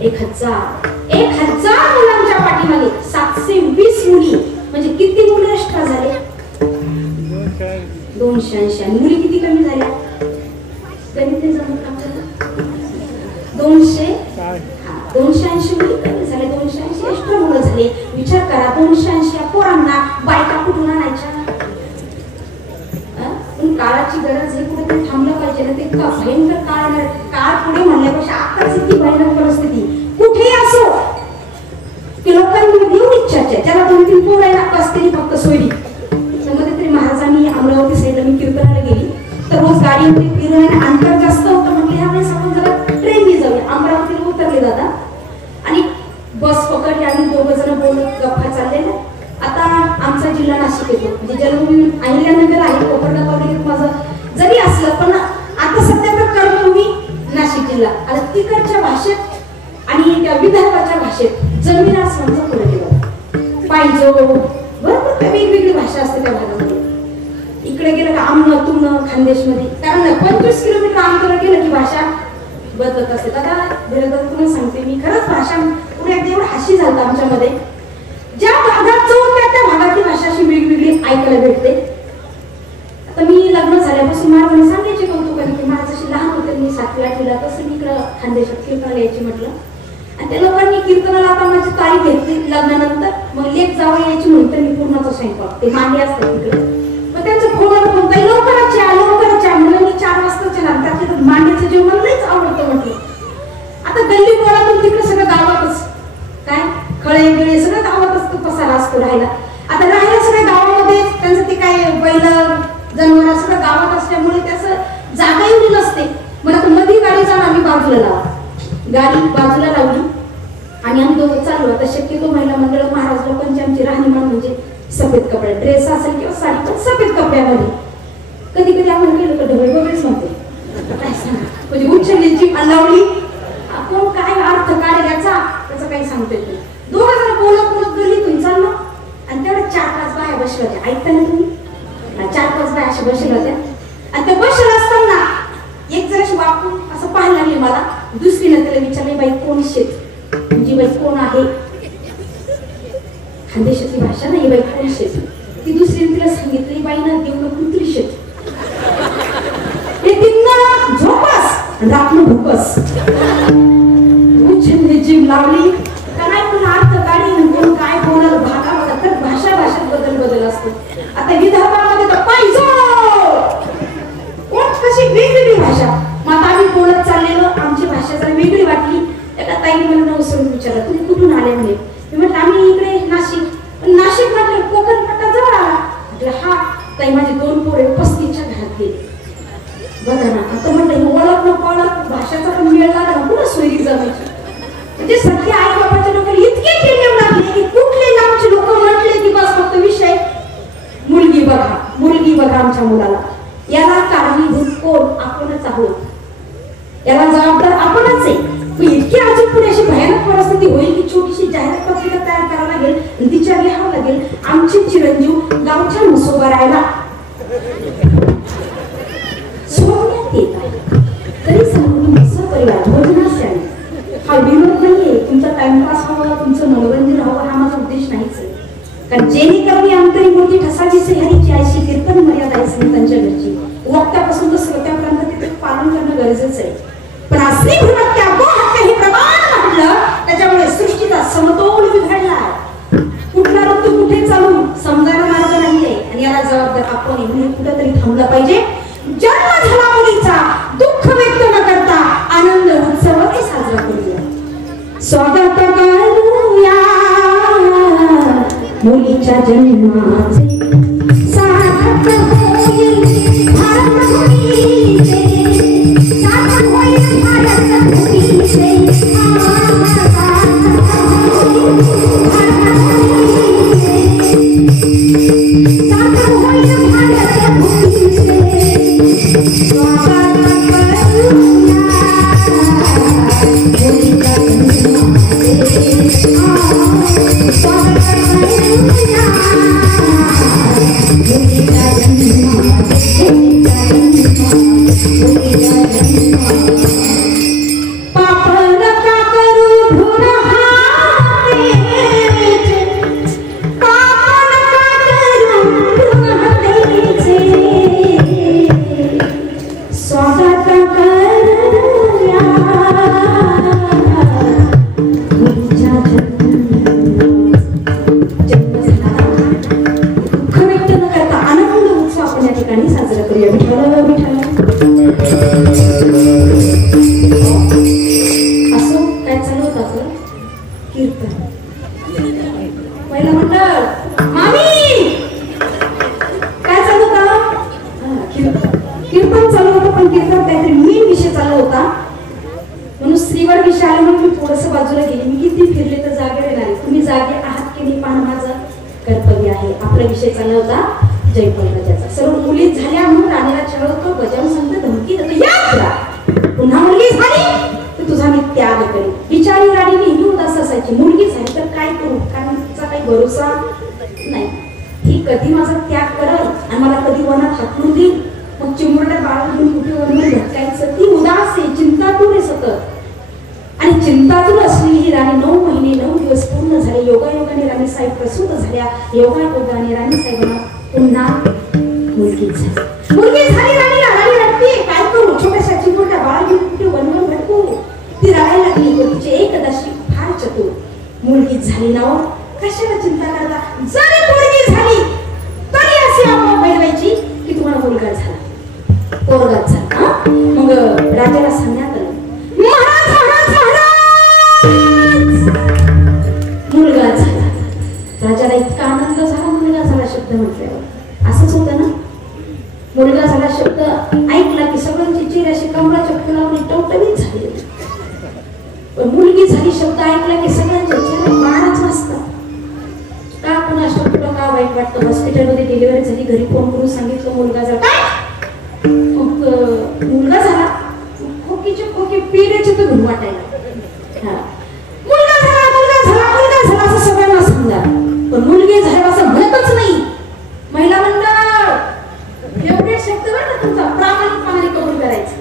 1000 मुलांच्या पाठीमागे 720 मुली, म्हणजे किती मुले एक्स्ट्रा झाले? 280. आणि मुली किती कमी झाल्या? गणित जमत आपल्याला 280 मुली कमी झाले, 280 एक्स्ट्रा मुलं झाले. विचार करा, 280 पोरांना बायका कुठून आणायच्या? काळाची गरज आहे, कुठेतरी थांबलं पाहिजे ना. ते इतका भयंकर काळ आहे. काळ पुढे म्हणल्यापेक्षा आताच इतकी भयानक परिस्थिती कुठेही असो की लोकांनी एवढी इच्छा आहे ज्याला 2-3 पोरं आहे ना बस तरी फक्त सोयरी. त्यामध्ये तरी महाराजांनी अमरावती साईडला मी कीर्तनाला गेली तर रोज गाडीमध्ये फिरून अंतर जास्त होतं म्हटलं ह्यावेळेस आपण जरा ट्रेनने जाऊया. अमरावतीला उतरले दादा आणि बस पकडली. आम्ही 2 जण बोलत गप्पा चाललेल्या. आता आमचा जिल्हा नाशिक येतो, म्हणजे जन्मभूमी अहिल्यानगर आहे, कोकणात वगैरे माझं जरी असलं पण आता सध्या तर कर्मभूमी नाशिक जिल्हा. आता तिकडच्या भाषेत आणि त्या विदर्भाच्या भाषेत जमीन आसमानचा फरक आहे. पाहिजो बरोबर वेगवेगळी भाषा असते त्या भागामध्ये. इकडे गेलं का आमनं तुमनं खानदेशमध्ये, कारण 25 किलोमीटर अंतर गेलं की भाषा बदलत असते. दादा धीरदादा तुम्हाला सांगते मी, खरंच भाषा पुढे अगदी एवढं हाशी झालं आमच्यामध्ये. ज्या भागात जाऊन त्या भागातली भाषा अशी वेगवेगळी ऐकायला भेटते. आता मी लग्न झाल्यापासून मला सांगायचे कौतुकाने की माझं जशी लहान होते मी 7वी 8वीला तसं मी इकडं खानदेशात कीर्तनाला यायची म्हटलं. आणि त्या लोकांनी कीर्तनाला आता माझी तारीख घेतली लग्नानंतर. मग लेक जावं यायची म्हणून मी पूर्णाचा स्वयंपाक ते मांडे असतात तिकडे. मग त्यांचं फोनवर फोन काही लवकरच या मुलांनी 4 वाजताच्या नंतर तर मांडीचं जेवण मला लईच आवडतं म्हटलं. आता गल्ली बोळातून तिकडे सगळं गावातच काय खळे बिळे सगळं गावातच तो पसारा असतो राहायला. आता राहायला सगळ्या गावामध्ये त्यांचं ते काय बैल जनावर सगळं गावात असल्यामुळे त्याचं जागा एवढी नसते. मला तर मध्ये गाडी जाऊन आम्ही बाजूला गाडी बाजूला लावली आणि आम्ही दोघं चाललो. आता शक्यतो महिला मंडळ महाराज लोकांची आमची राहणीमान म्हणजे सफेद कपडे, ड्रेस असेल किंवा साडी पण सफेद कपड्यामध्ये. कधी कधी आपण गेलो तर ढवळे वगैरेच म्हणते काय सांग म्हणजे उच्चलेची लावली कोण काय अर्थ काय याचा त्याचं काही सांगता येत नाही. 2 जण बोलत गल्लीतून चाललो आणि तेवढ्या 4-5 बाया बसल्या होत्या. ऐकता ना तुम्ही, 4-5 बाया अशा बसल्या होत्या आणि त्या बसल्या असताना एक जर अशी वाकून असं पाहायला लागली मला. दुसरीनं त्याला विचारले बाई कोण शेत, म्हणजे बाई कोण आहे, खानदेशातली भाषा नाही बाई कोण शेत. ती दुसरीने तिला सांगितली बाईनं देऊन कुत्री शेत. ते तिनं झोपस रात्र भूकस जीव लावली काय पण अर्थ गाडी कोण काय बोलाल भागामध्ये तर भाषेत बदल असतो. आता विदर्भामध्ये तर पाहिजे कोण कशी वेगवेगळी भाषा. मग आम्ही बोलत चाललेलो आमची भाषा जरा वेगळी वाटली. एका ताईने मला नवसरून विचारलं तुम्ही कुठून आले म्हणे. मी म्हटलं आम्ही इकडे नाशिक. नाशिक म्हटलं कोकण पट्टा जवळ आला. म्हटलं हा ताई माझे 2 पोरे 35च्या घरात गेले. बघा ना आता म्हटलं ओळख नको ओळख भाषाचा पण मेळ लागला पुन्हा सोयरी जमायची. म्हणजे सध्या आई बाबाच्या लोकांना इतके प्रेम लागले की कुठले नावचे लोक म्हटले की बस फक्त विषय मुलगी बघा आमच्या मुलाला. याला कारणीभूत कोण आपणच आहोत, याला जबाबदार आपणच आहे. इतकी अजून पुढे अशी भयानक परिस्थिती होईल की छोटीशी जाहिरात पत्रिका तयार करावी लागेल आणि तिच्या लिहावं लागेल आमचे चिरंजीव गावच्या म्हसोबा राहायला सोडण्यात येत आहे. तरी सांगून म्हसो परिवार भोजनासाठी हा विनोद नाहीये, तुमचा टाइमपास हवा, तुमचं मनोरंजन हवं हा माझा उद्देश नाहीच आहे. कारण जेणेकरून अंतरी मूर्ती ठसाची सह्याची अशी कीर्तन मर्यादा आहे संतांच्या घरची. वक्त्यापासून तर श्रोत्यापर्यंत तिथे पालन करणं गरजेचं आहे. पण असली भूमत्या गोहत्या हे प्रमाण म्हटलं त्याच्यामुळे सृष्टीचा समतोल बिघडला. कुठला ऋतू कुठे चालू समजायला मार्ग नाहीये आणि याला जबाबदार आपण म्हणून कुठेतरी थांबलं पाहिजे. जन्म झाला मुलीचा दुःख व्यक्त न करता आनंद उत्सवाने साजरा करूया. स्वागत करूया मुलीच्या जन्माचे सार्थक होईल भारतभूमीचे, सार्थक होईल भारतभूमीचे, सार्थक होईल भारतभूमीचे. स्वागत करूया मुलीच्या जन्माचे, स्वागत करूया मुलीच्या जन्माचे. नव्हता, म्हणून स्त्रीवर विषय आला म्हणून मी थोडस बाजूला गेली. मी किती फिरले तर जागे येणार. तुम्ही जागे आहात की नाही पाहणं माझं कर्तव्य आहे. आपला विषय चालला होता जयपाल राजाचा. सर्व मुली झाल्या म्हणून राणीला छळवतो, बजावून सांगतो, धमकी देतो, या पुन्हा मुलगी झाली तर तुझा मी त्याग करेन. बिचारी राणी नेहमी उदास असायची. मुलगी झाली तर काय करू, कारण तिचा काही भरोसा नाही. ही कधी माझा त्याग करल आणि मला कधी वनात हाकलून देईल. मग चिमुरड्या बाळ घेऊन कुठे वरून भटकायचं. ती उदास आहे, चिंतातूर आहे सतत. आणि चिंतातूर असलेली ही राणी 9 महिने 9 दिवस पूर्ण झाले. योगायोगाने राणी साहेब प्रसूत झाल्या. योगायोगाने राणी साहेबांना पुन्हा मुलगी झाली. मुलगी झाली राणीला. राणी रडते, काय करू, छोट्याशा चिमुरड्या बाळ घेऊन कुठे वनवर भटकू. ती रडायला लागली. तिची एकदशी फार चतुर मुलगी झाली. नाव कशाला चिंता करता, जरी मुलगी झाली तरी अशी आपोआप मिळवायची की तुम्हाला मुलगा झाला, पोरगा झाला. मग राजाला सांगण्यात आलं, महाराज महाराज महाराज मुलगा झाला. राजाला इतका आनंद झाला. मुलगा झाला शब्द म्हटल्यावर असंच होतं ना. मुलगा झाला शब्द ऐकला की सगळ्यांची चेहऱ्याशी कमळाच्या फुलावरी टवटवीत झाली. पण मुलगी झाली शब्द ऐकला की सगळ्यांच्या चेहऱ्यात बाणच वाजतात. का कुणा शब्द का वाईट वाटतं. हॉस्पिटलमध्ये डिलिव्हरी झाली, घरी फोन करून सांगितलं मुलगा झाला. मग मुलगा झाला, खोकीचे खोके पिण्याचे तर घेऊन वाटायला. मुलगा झाला मुलगा झाला मुलगा झाला असं सगळ्यांना सांगा. पण मुलगी झाला असं म्हणतच नाही. महिला मंडळ फेवरेट शब्द बरं ना तुमचा, प्रामाणिकपणाने कबूल करायचं.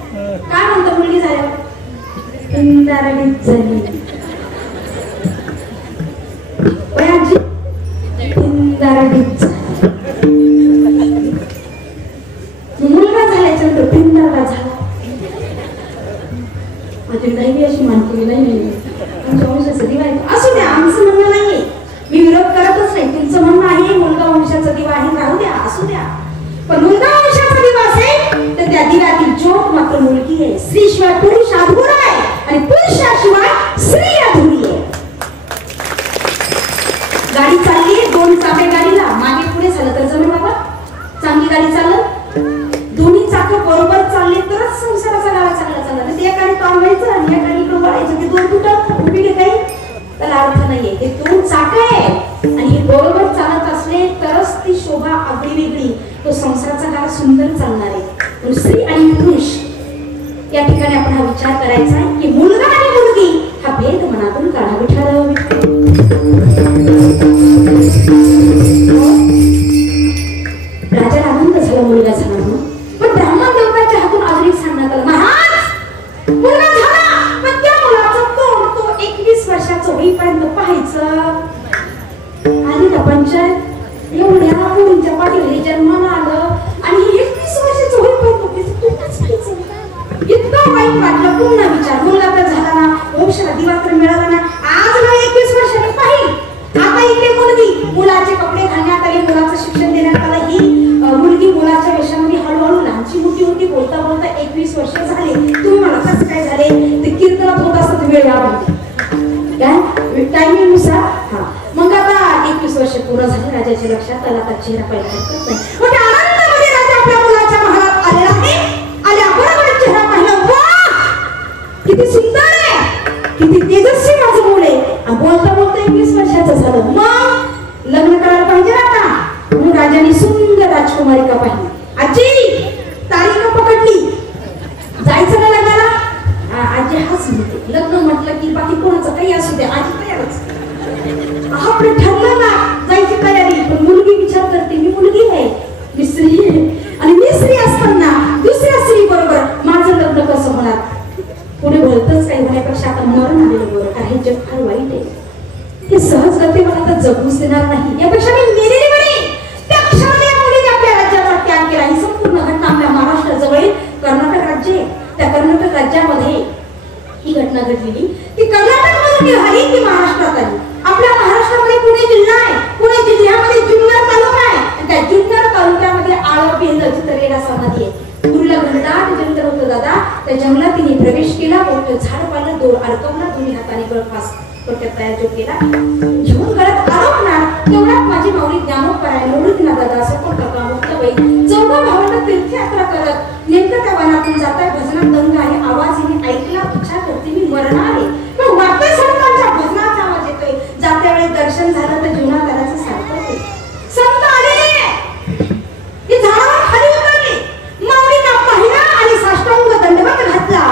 काय म्हणतात मुलगी झाल्यावर, इंदाराडीत झाली. वयाची इंदाराडीत झाली. मुलगा झाल्याच्या नंतर पिंडारा झाला. माझी काही अशी मानकेली नाही. आमच्या वंशाचा दिवा आहे. असू द्या, आमचं म्हणणं नाही, मी विरोध करतच नाही. तुमचं म्हणणं आहे मुलगा वंशाचा दिवा आहे, राहू द्या, असू द्या. पण मुलगा वंशाचा दिवा असेल तर त्या दिव्यातील ज्योत मात्र मुलगी आहे. स्त्री शिवाय पुरुष अधुरा आहे आणि पुरुषाशिवाय स्त्री अधुरी आहे. गाडी चालली, 2 चाके गाडीला, मागे पुढे झालं तर जमेल बाबा. चांगली गाडी चालत, दोन्ही चाकं बरोबर चालले तरच संसाराचा गाडा चांगला चालला. ते एकाने चालवायचं आणि एकाने वळायचं. ते 2 तुटत उभी काही त्याला अर्थ नाहीये. ते 2 चाक आहे आणि हे बरोबर चालत असले तरच ती शोभा आगळी वेगळी, तो संसाराचा गाडा सुंदर चालणार आहे. म्हणून स्त्री आणि पुरुष या ठिकाणी आपण हा विचार करायचा आहे की मुलगा आणि मुलगी हा भेद मनातून काढावे ठरवले. राजाला आनंद झाला मुलगा झाला म्हणून. पण ब्राह्मण देवताच्या हातून अजून एक सांगण्यात आलं, महाराज मुलगा झाला पण त्या मुलाचं तोंड तो 21 वर्षाचं होईपर्यंत पाहायचं. आली ना पंचायत. एवढ्या मुलींच्या पाठीवर जन्माला आलं आणि 21 वर्षाचं होईपर्यंत तोंडच पाहायचं. इतकं वाईट वाटलं. पुन्हा विचार, मुलगा तर झाला ना, वंशाला दिवा तर मिळाला ना, आज ना 21 वर्षाने पाहिल. आता इथे मुलगी, मुलाचे कपडे घालण्यात आले, मुलाचं शिक्षण देण्यात आलं. ही मुलगी मुलाच्या वेशामध्ये हळूहळू लहानची मोठी होती. बोलता बोलता 21 वर्ष झाले. तुम्ही मला कसं काय झाले, ते कीर्तनात होत असतं वेळ यावं काय टायमिंग नुसार. हा मग आता 21 वर्ष पूर्ण झाले. राजाच्या लक्षात आला आता चेहरा पाहिला हरकत नाही. मोठ्या आनंदामध्ये राजा आपल्या मुलाच्या महालात आलेला आहे. आल्याबरोबर चेहरा पाहिला, वाह किती सुंदर आहे, किती तेजस्वी माझं मुल आहे. बोलता बोलता 21 वर्षाचं झालं. मग लग्न करायला पाहिजे आता. म्हणून राजाने सुंदर राजकुमारिका पाहिली. आजी तारीख पकडली, जायचं ना लग्नाला. आजी हाच म्हणते, लग्न म्हटलं की बाकी कोणाचं काही असू द्या, आजी तयारच. आपलं ठरलं ना जायची तयारी. पण मुलगी विचार करते, मी मुलगी आहे, मी स्त्री आहे आणि मी स्त्री असताना दुसऱ्या स्त्री बरोबर माझं लग्न कसं होणार. पुढे भलतच काही होण्यापेक्षा आता मरण आलेलं बरं. कारण हे जग फार वाईट आहे. हे सहज गती मला आता जगूच देणार नाही. यापेक्षा मी मेलेली बरी. त्या क्षणाला या मुलीने आपल्या राज्याचा त्याग केला. ही संपूर्ण घटना आपल्या महाराष्ट्राजवळ कर्नाटक राज्य आहे. त्या कर्नाटक राज्यामध्ये ही घटना घडलेली. ती कर्नाटकमधून निघाली ती महाराष्ट्रात आली. आपल्या महाराष्ट्रामध्ये पुणे जिल्हा आहे. पुणे जिल्ह्यामध्ये जुन्नर तालुका आहे. आणि त्या जुन्नर तालुक्यामध्ये आळपेंद चितरेला समाधी आहे. दूरला घनदाट जंगल होतं दादा. त्या जंगलात तिने प्रवेश केला. मोठं झाड पाहिलं, दोर अडकवला, दोन्ही हाताने गळफास डोक्यात तयार जो केला. घेऊन गळत अडकणार तेवढ्यात माझी माऊली ज्ञानोब करायला एवढं ना दादा असं पण काका मुक्ताबाई 14 भावांना तीर्थयात्रा करत नेमकं त्या वनातून जाताय, भजनात दंग आहे, आवाज येणे ऐकला, इच्छा करते मी मरणार आहे, पण वाटतंय संतांच्या भजनाचा आवाज येतोय. जात्या वेळेस दर्शन झालं तर जीवनात त्याचं सार्थक. संत आलेले ते झाडावर खाली उतरले, माऊलींना पाहिला आणि साष्टांग दंडवत घातला.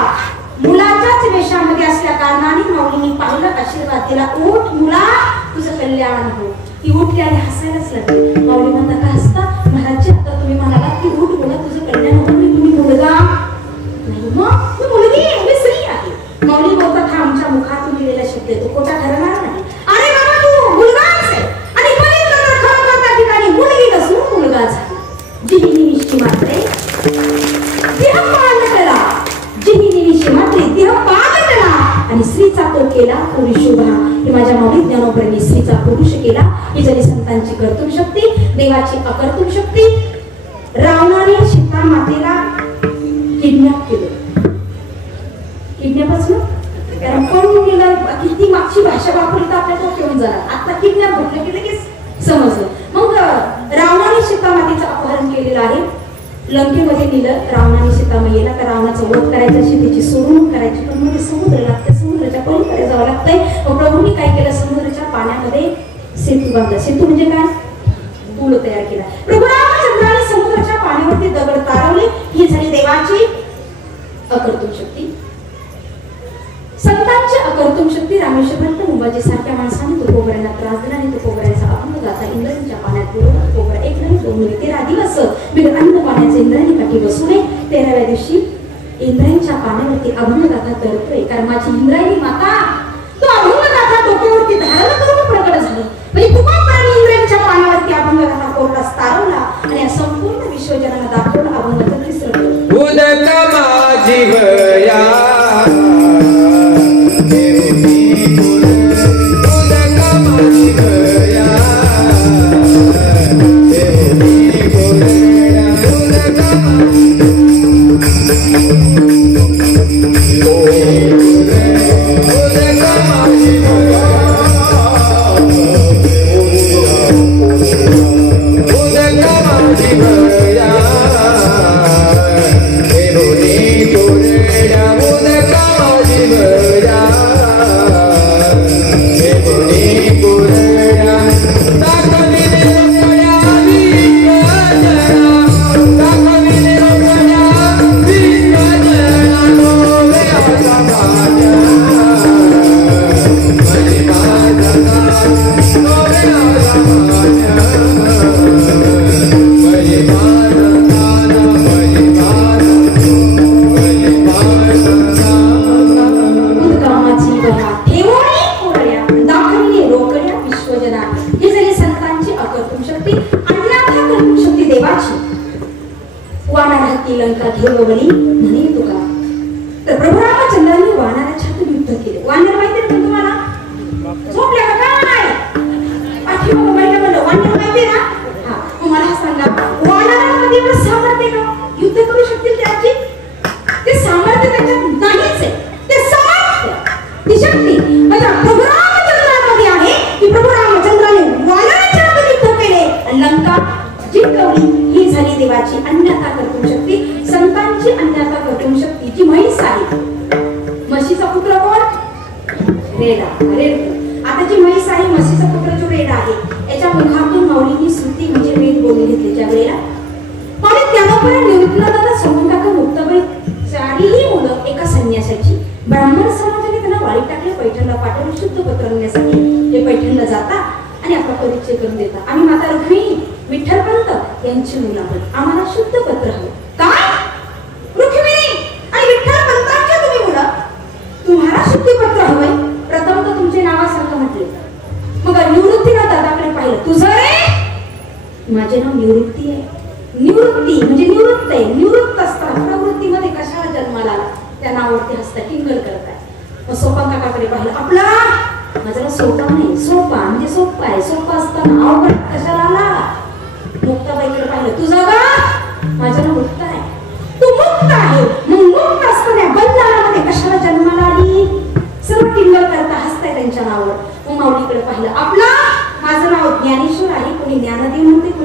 मुलाच्याच वेशामध्ये असल्या कारणाने माऊलींनी पाहिलं, आशीर्वाद दिला. उठ मुला, तुझं कल्याण हो. ती उठली आणि हसायलाच लागली. माऊली म्हणता का हसता? महाराज आता तुम्ही म्हणाला की उठ मुला, तुझं कल्याण हो. मी मुलगा नाही, मग मी मुलगी आहे, मी स्त्री आहे. माऊली बोलतात हा आमच्या मुखातून दिलेला शब्द आहे, तो खोटा ठरणार नाही. अरे बाबा तू मुलगाच आहे आणि बघितलं तर खरोखर त्या ठिकाणी मुलगी नसून मुलगा झाला. जिही निविष्टी मात्रे देह पालटला, जिही निविष्टी मात्रे देह पालटला आणि स्त्रीचा तो केला पुरुषोभा. हे माझ्या माऊली ज्ञानोबरांनी स्त्रीचा पुरुष केला. ही झाली संतांची कर्तुम शक्ती, देवाची अकर्तुम शक्ती. रावणाने सीता मातेला किडनॅप केलं. किडनॅपच ना, कारण पळून गेला. किती मागची भाषा वापरली तर आपल्याला ठेवून जाणार. आता किडनॅप म्हटलं की लगेच समजलं. मग रावणाने सीता मातेचं अपहरण केलेलं आहे. लंकेमध्ये नेलं रावणाने सीतामाईला. तर रावणाचा वध करायचा, सीतेची सोडवणूक करायची, पण मध्ये समुद्र लागतं, समुद्राच्या पलीकडे जावं लागतंय. मग प्रभूंनी काय केलं, समुद्राच्या पाण्यामध्ये सेतू बांधला. सेतू म्हणजे काय? पूल तयार केला. प्रभू रामचंद्राने समुद्राच्या पाण्यावरती दगड तारवले. ही झाली देवाची अकर्तुम शक्ती. संतांची अकर्तुम शक्ती. रामेश्वर मुंबाजी सारख्या माणसाने तुकोबऱ्यांना त्रास दिला आणि तुकोबऱ्यांचा अभंग गाथा इंद्रायणीच्या पाण्यात बुडवला. तुकोबरा एक नाही दोन नाही 13 दिवस बिगर अन्न पाण्याचे इंद्रायणी काठी बसू नये. 13व्या दिवशी इंद्रायणीच्या पाण्यावरती अभंग गाथा तरतोय. कारण माझी इंद्रायणी माता तो अभंग गाथा डोक्यावरती धारण करून प्रकट झालं. म्हणजे तुकोबऱ्याने इंद्रायणीच्या पाण्यावरती अभंग गाथा कोरडा तारवला आणि संपूर्ण विश्वजनाला दाखवलं अभंगाचं तिसरं उदक माझी भया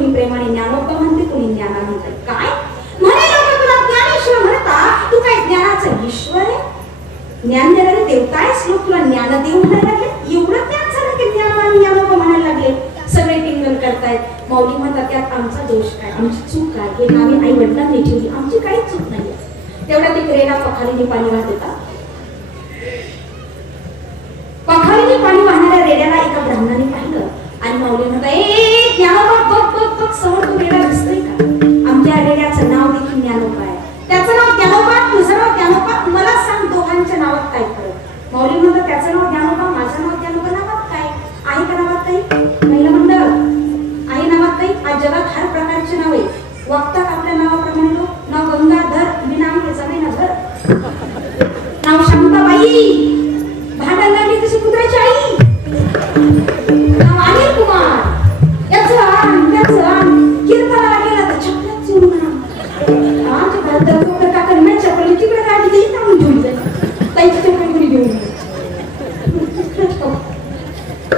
प्रेमाने ज्ञानोबा म्हणते, कोणी ज्ञाना म्हणते. काय म्हणे लोक तुला ज्ञानेश्वर म्हणतात? ज्ञान देणारे देवताच लोक तुला ज्ञानदेव म्हणायला लागले. एवढं ज्ञान झालं की ज्ञान ज्ञानोबा म्हणायला लागले. सगळे टिंगल करतायत. माऊली म्हणतात त्यात आमचा दोष काय, आमची चूक काय, हे नावे आई वडिलांनी ठेवली, आमची काहीच चूक नाही. तेवढ्यात एक रेडा पखालीने पाणी वाहत होता. पखालीने पाणी वाहणाऱ्या रेड्याला एका ब्राह्मणाने पाहिलं आणि माऊली म्हणता, ए ज्ञानोबा बघ बघ बघ, समोर तो रेडा दिसतोय का? आमच्या रेड्याचं नाव देखील ज्ञानोबा आहे. त्याचं नाव ज्ञानोबा, तुझं नाव ज्ञानोबा, मला सांग दोघांच्या नावात काय फरक? माऊली म्हणतात त्याचं नाव ज्ञानोबा, माझं नाव ज्ञानोबा, नावात काय आहे का? नावात काही महिला मंडळ आहे, नावात काही. आज जगात हर प्रकारचे नाव आहे, वागतात आपल्या नावाप्रमाणे लोक. नाव गंगाधर, मी नाव घ्यायचं नाही ना घर. नाव शांताबाई, भांडण लागली तशी कुत्र्याची आई. नाव अनिल कुमार, याचं आण त्याचं आण, कीर्तनाला गेला तर चपल्यात चिरून आण. आमच्या घरात तर काकाने नाही चपली तिकडे काढली तर इथं आणून घेऊन जाईल. ताईची चपली कोणी घेऊन जाईल.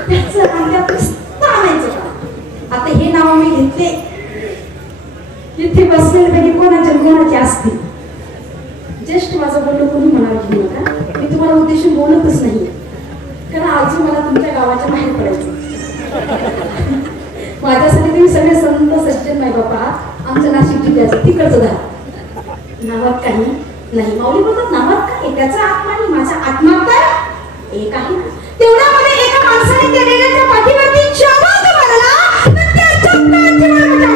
त्याचं आण त्या पुस्तक आणायचं का? आता हे नाव मी घेतले, इथे बसलेले कोणाच्या कोणाचे असतील. जस्ट माझं बोलणं कोणी म्हणावं घेऊ नका, मी तुम्हाला उद्देशून बोलतच नाही, कारण अजून मला तुमच्या गावाच्या बाहेर पडायचं. माझ्यासाठी तुम्ही सगळे संत सज्जन नाही बाबा, आमचं नाशिक जिल्ह्याचं तिकडचं झालं. नावात काही नाही. माऊली बोलतात नावात काय, त्याचा आत्मा नाही, माझा आत्मा तर एक आहे ना. तेवढ्यामध्ये एका माणसाने त्या रेड्याच्या पाठीवरती चमक मारला, तर त्याच्या पाठीवर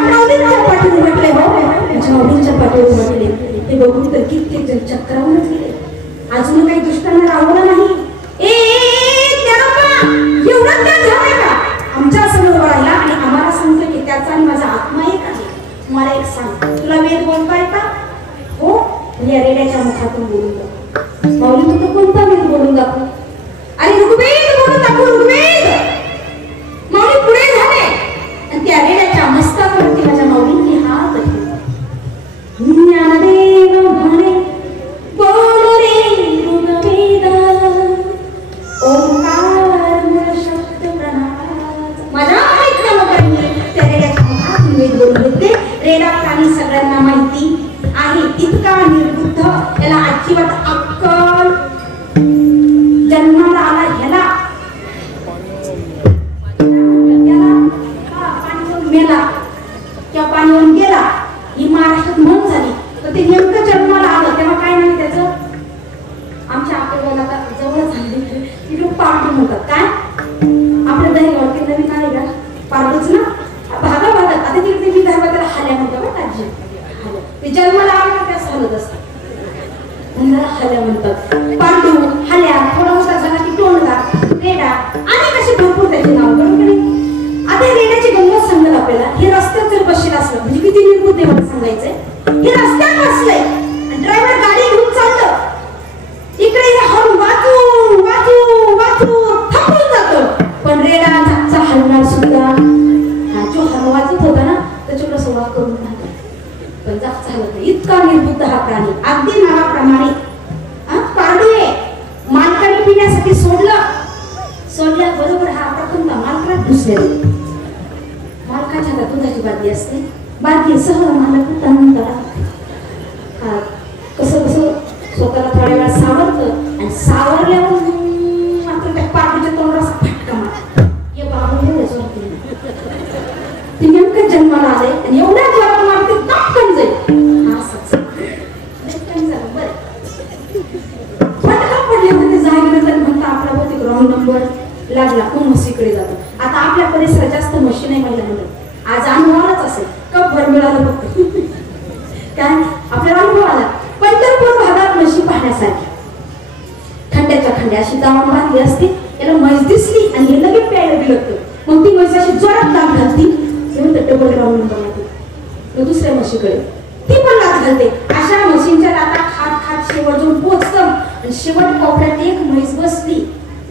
माऊलींच्या पाठीवर म्हटले, हो माऊलींच्या पाठीवर म्हटले. ते बघून तर कित्येक जण चक्रावूनच गेले. अजून काही दुष्टांना राहवलं नाही. एवढं त्या झालं का आमच्या समोर राहिला आणि आम्हाला सांगतो की त्याचा आणि माझा आत्मा एक आहे. मला एक सांग, तुला वेद बोलता येता? हो, या रेड्याच्या मुखातून बोलून दाखव. माऊली म्हणतो कोणता वेद बोलून दाखव? अरे ऋग्वेद बोलून दाखव, ऋग्वेद. माऊली पुढे झाले आणि त्या रेड्याच्या मस्तकावरती माझ्या माऊलींनी हात ठेवला. ज्ञानदेव म्हणे बोल रे ऋग्वेद, ओंकार मूळ शब्द प्रणाद. माझ्या ऐकण्यामध्ये त्या रेड्याच्या मुखातून वेद बोलून होते. रेडा प्राणी सगळ्यांना माहिती आहे, इतका निर्बुद्ध, त्याला अजिबात अक्कल. जन्माला आला ह्याला पाणीवरून मेला किंवा पाणीवरून गेला ही महाराष्ट्रात म्हण झाली. तर ते नेमकं जन्माला आलं तेव्हा काय नाही त्याचं. आमच्या आपल्याला जवळ झाले तिकडे पार्टी म्हणतात. काय आपल्या दहीवरती नवीन आहे का पार्टीच ना, भागाभागात. आता तिकडे विदर्भात त्याला हाल्या म्हणतात बघ राज्य. ते जन्माला आलं त्याच हलत असतात, हाल्या म्हणतात. पांडू, हाल्या, थोडा मोठा झाला की टोणगा, रेडा आणि कसे भरपूर त्याचे नाव. बरोबर नाही? आता रेड्याची गंमत सांगत आपल्याला. हे रस्त्यात जर बसलेला असलं म्हणजे किती निर्बुद्ध आहे मला सांगायचंय. हे रस्त्यात बसलंय आणि ड्रायव्हर गाडी घेऊन चाललं, इकडे हॉर्न वाजू वाजू वाजू थांबून जातो. पण रेडा झाकचा हलणार सुद्धा, जो हॉर्न वाजत होता ना त्याच्याकडे संवाद करून राहतो. पण जास्त झालं नाही. इतका निर्बुद्ध हा प्राणी, अगदी नावाप्रमाणे. पारडे मालकाने पिण्यासाठी सोडल्याबरोबर हा प्रथमतः मालकाला दुसऱ्या मालकाच्या हातात दुधाची बादली असते. बादली सह मालक कसं कसं स्वतःला थोड्या वेळा सावरतं आणि सावरल्यावर मात्र त्या पारडीच्या तोंडाला असा फटका मार. ये बाबू एवढ्याच वाटते ते नेमकं जन्माला आले आणि एवढ्या जोरात मारते पटकन जाईल. हा असंच झालं. बरं फटका पडल्यामध्ये जागेनंतर म्हणता आपला बहुतेक रॉंग नंबर लागला, कोण म्हशीकडे जातो. आता आपल्या परिसरात जास्त म्हशी नाही महिला म्हणतात. आज अनुभवालाच असेल कपभर मिळालं फक्त. काय आपल्याला अनुभव आला. पंढरपूर भागात म्हशी पाहण्यासाठी खंड्याच्या खंड्या अशी दावण बांधली असते. याला म्हैस दिसली आणि हे लगेच प्यायला बिलगतं. मग ती म्हैस अशी जोरात दाब घालती, डबल रॉंग नंबर लागतो. दुसऱ्या म्हशीकडे ती पण लात घालते. अशा म्हशींच्या लाता खात खात शेवट जाऊन पोचतं आणि शेवट कोपऱ्यात एक म्हैस बसली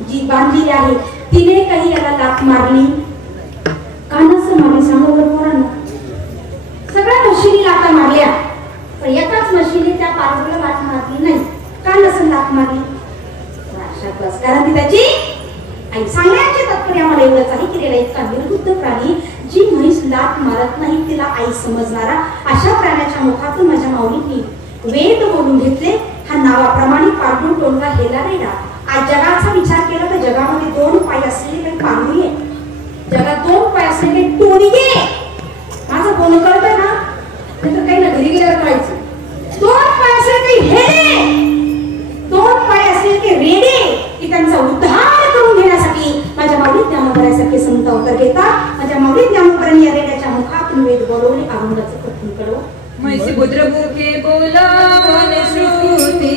जी बांधलेली आहे. तिने काही याला लात मारली का नसं मारली सांगा बरं पोरांना. सगळ्या म्हशीने लाता मारल्या पण एकाच म्हशीने त्या पारडीला लात मारली नाही. का नसं लात मारली? कारण ती त्याची आई. सांगण्याचे तात्पर्य आम्हाला एवढंच आहे की रेडा इतका निर्बुद्ध प्राणी, जी म्हैस लात मारत नाही तिला आई समजणारा, अशा प्राण्याच्या मुखातून माझ्या माऊलींनी वेद बोलून घेतले. हा नावाप्रमाणे पांडू टोनगा हेला रेडा. आज जगाचा विचार केला तर जगामध्ये 2 पाय असलेले काही पांडू आहे, जगात 2 पाय असलेले टोणगे. माझं बोलणं कळतंय ना? नंतर काही ना घरी गेल्यावर कळायचं. 2 पाय असलेले काही हेडे, 2 पाय असलेले काही रेडे की त्यांचा उद्धार करून घेण्यासाठी माझ्या माऊली ज्ञानोबरासारखे संत अवतार घेतात. माझ्या माऊली ज्ञानोबरांनी या रेड्याच्या मुखातून वेद बोलवले, अभंगाचं कथन कळव. मैसी पुत्र मुखे बोला मन श्रुती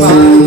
Bye.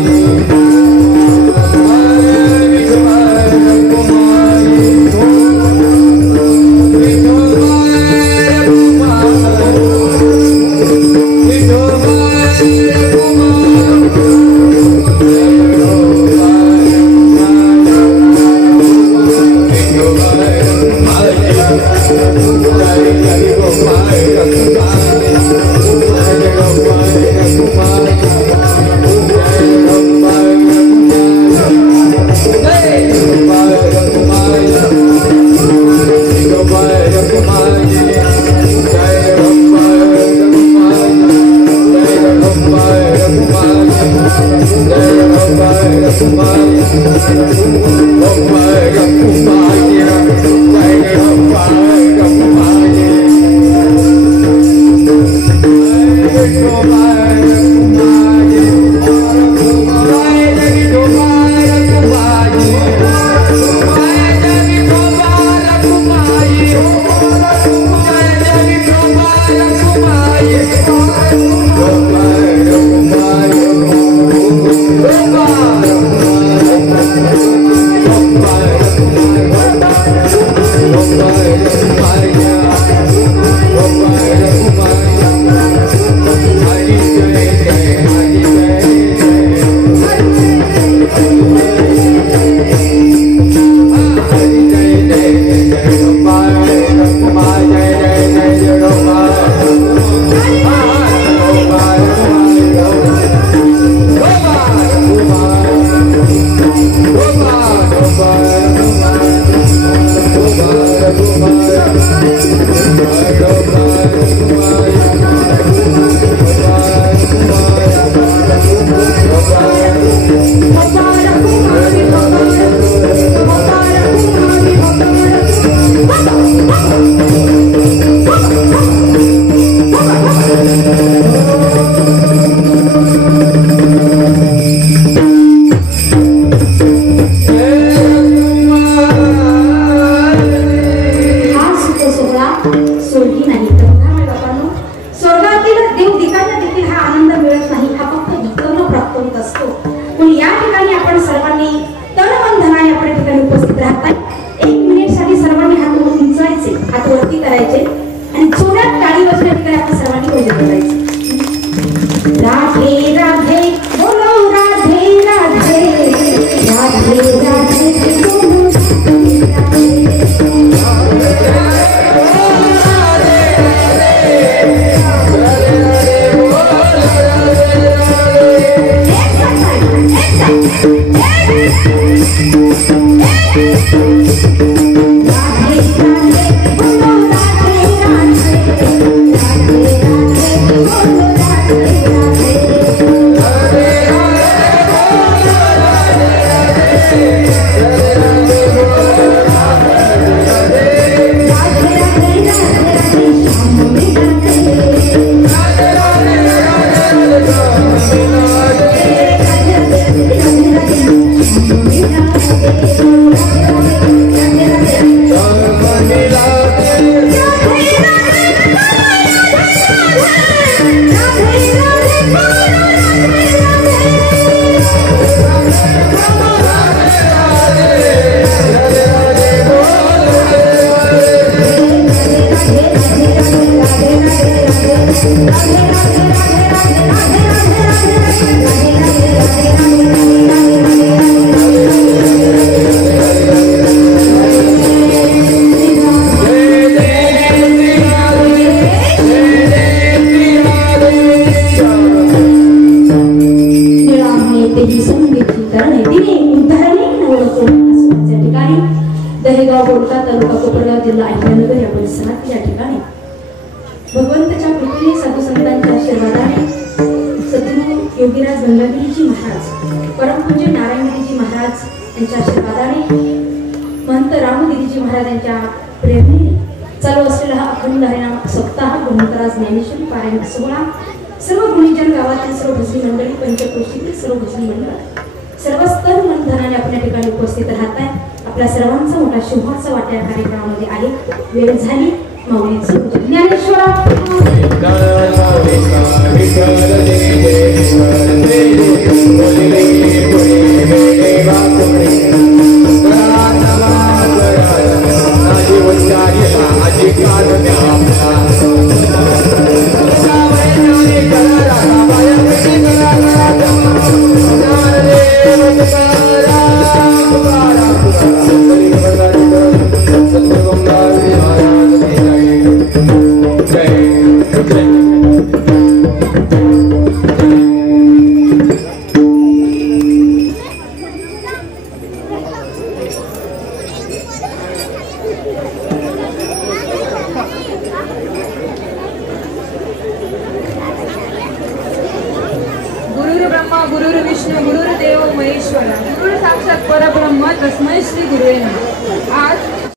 विष्णू गुरुर्देव महेश्वरा गुरुर साक्षात परब्रह्म तस्मै श्री गुरुवे नमः. आज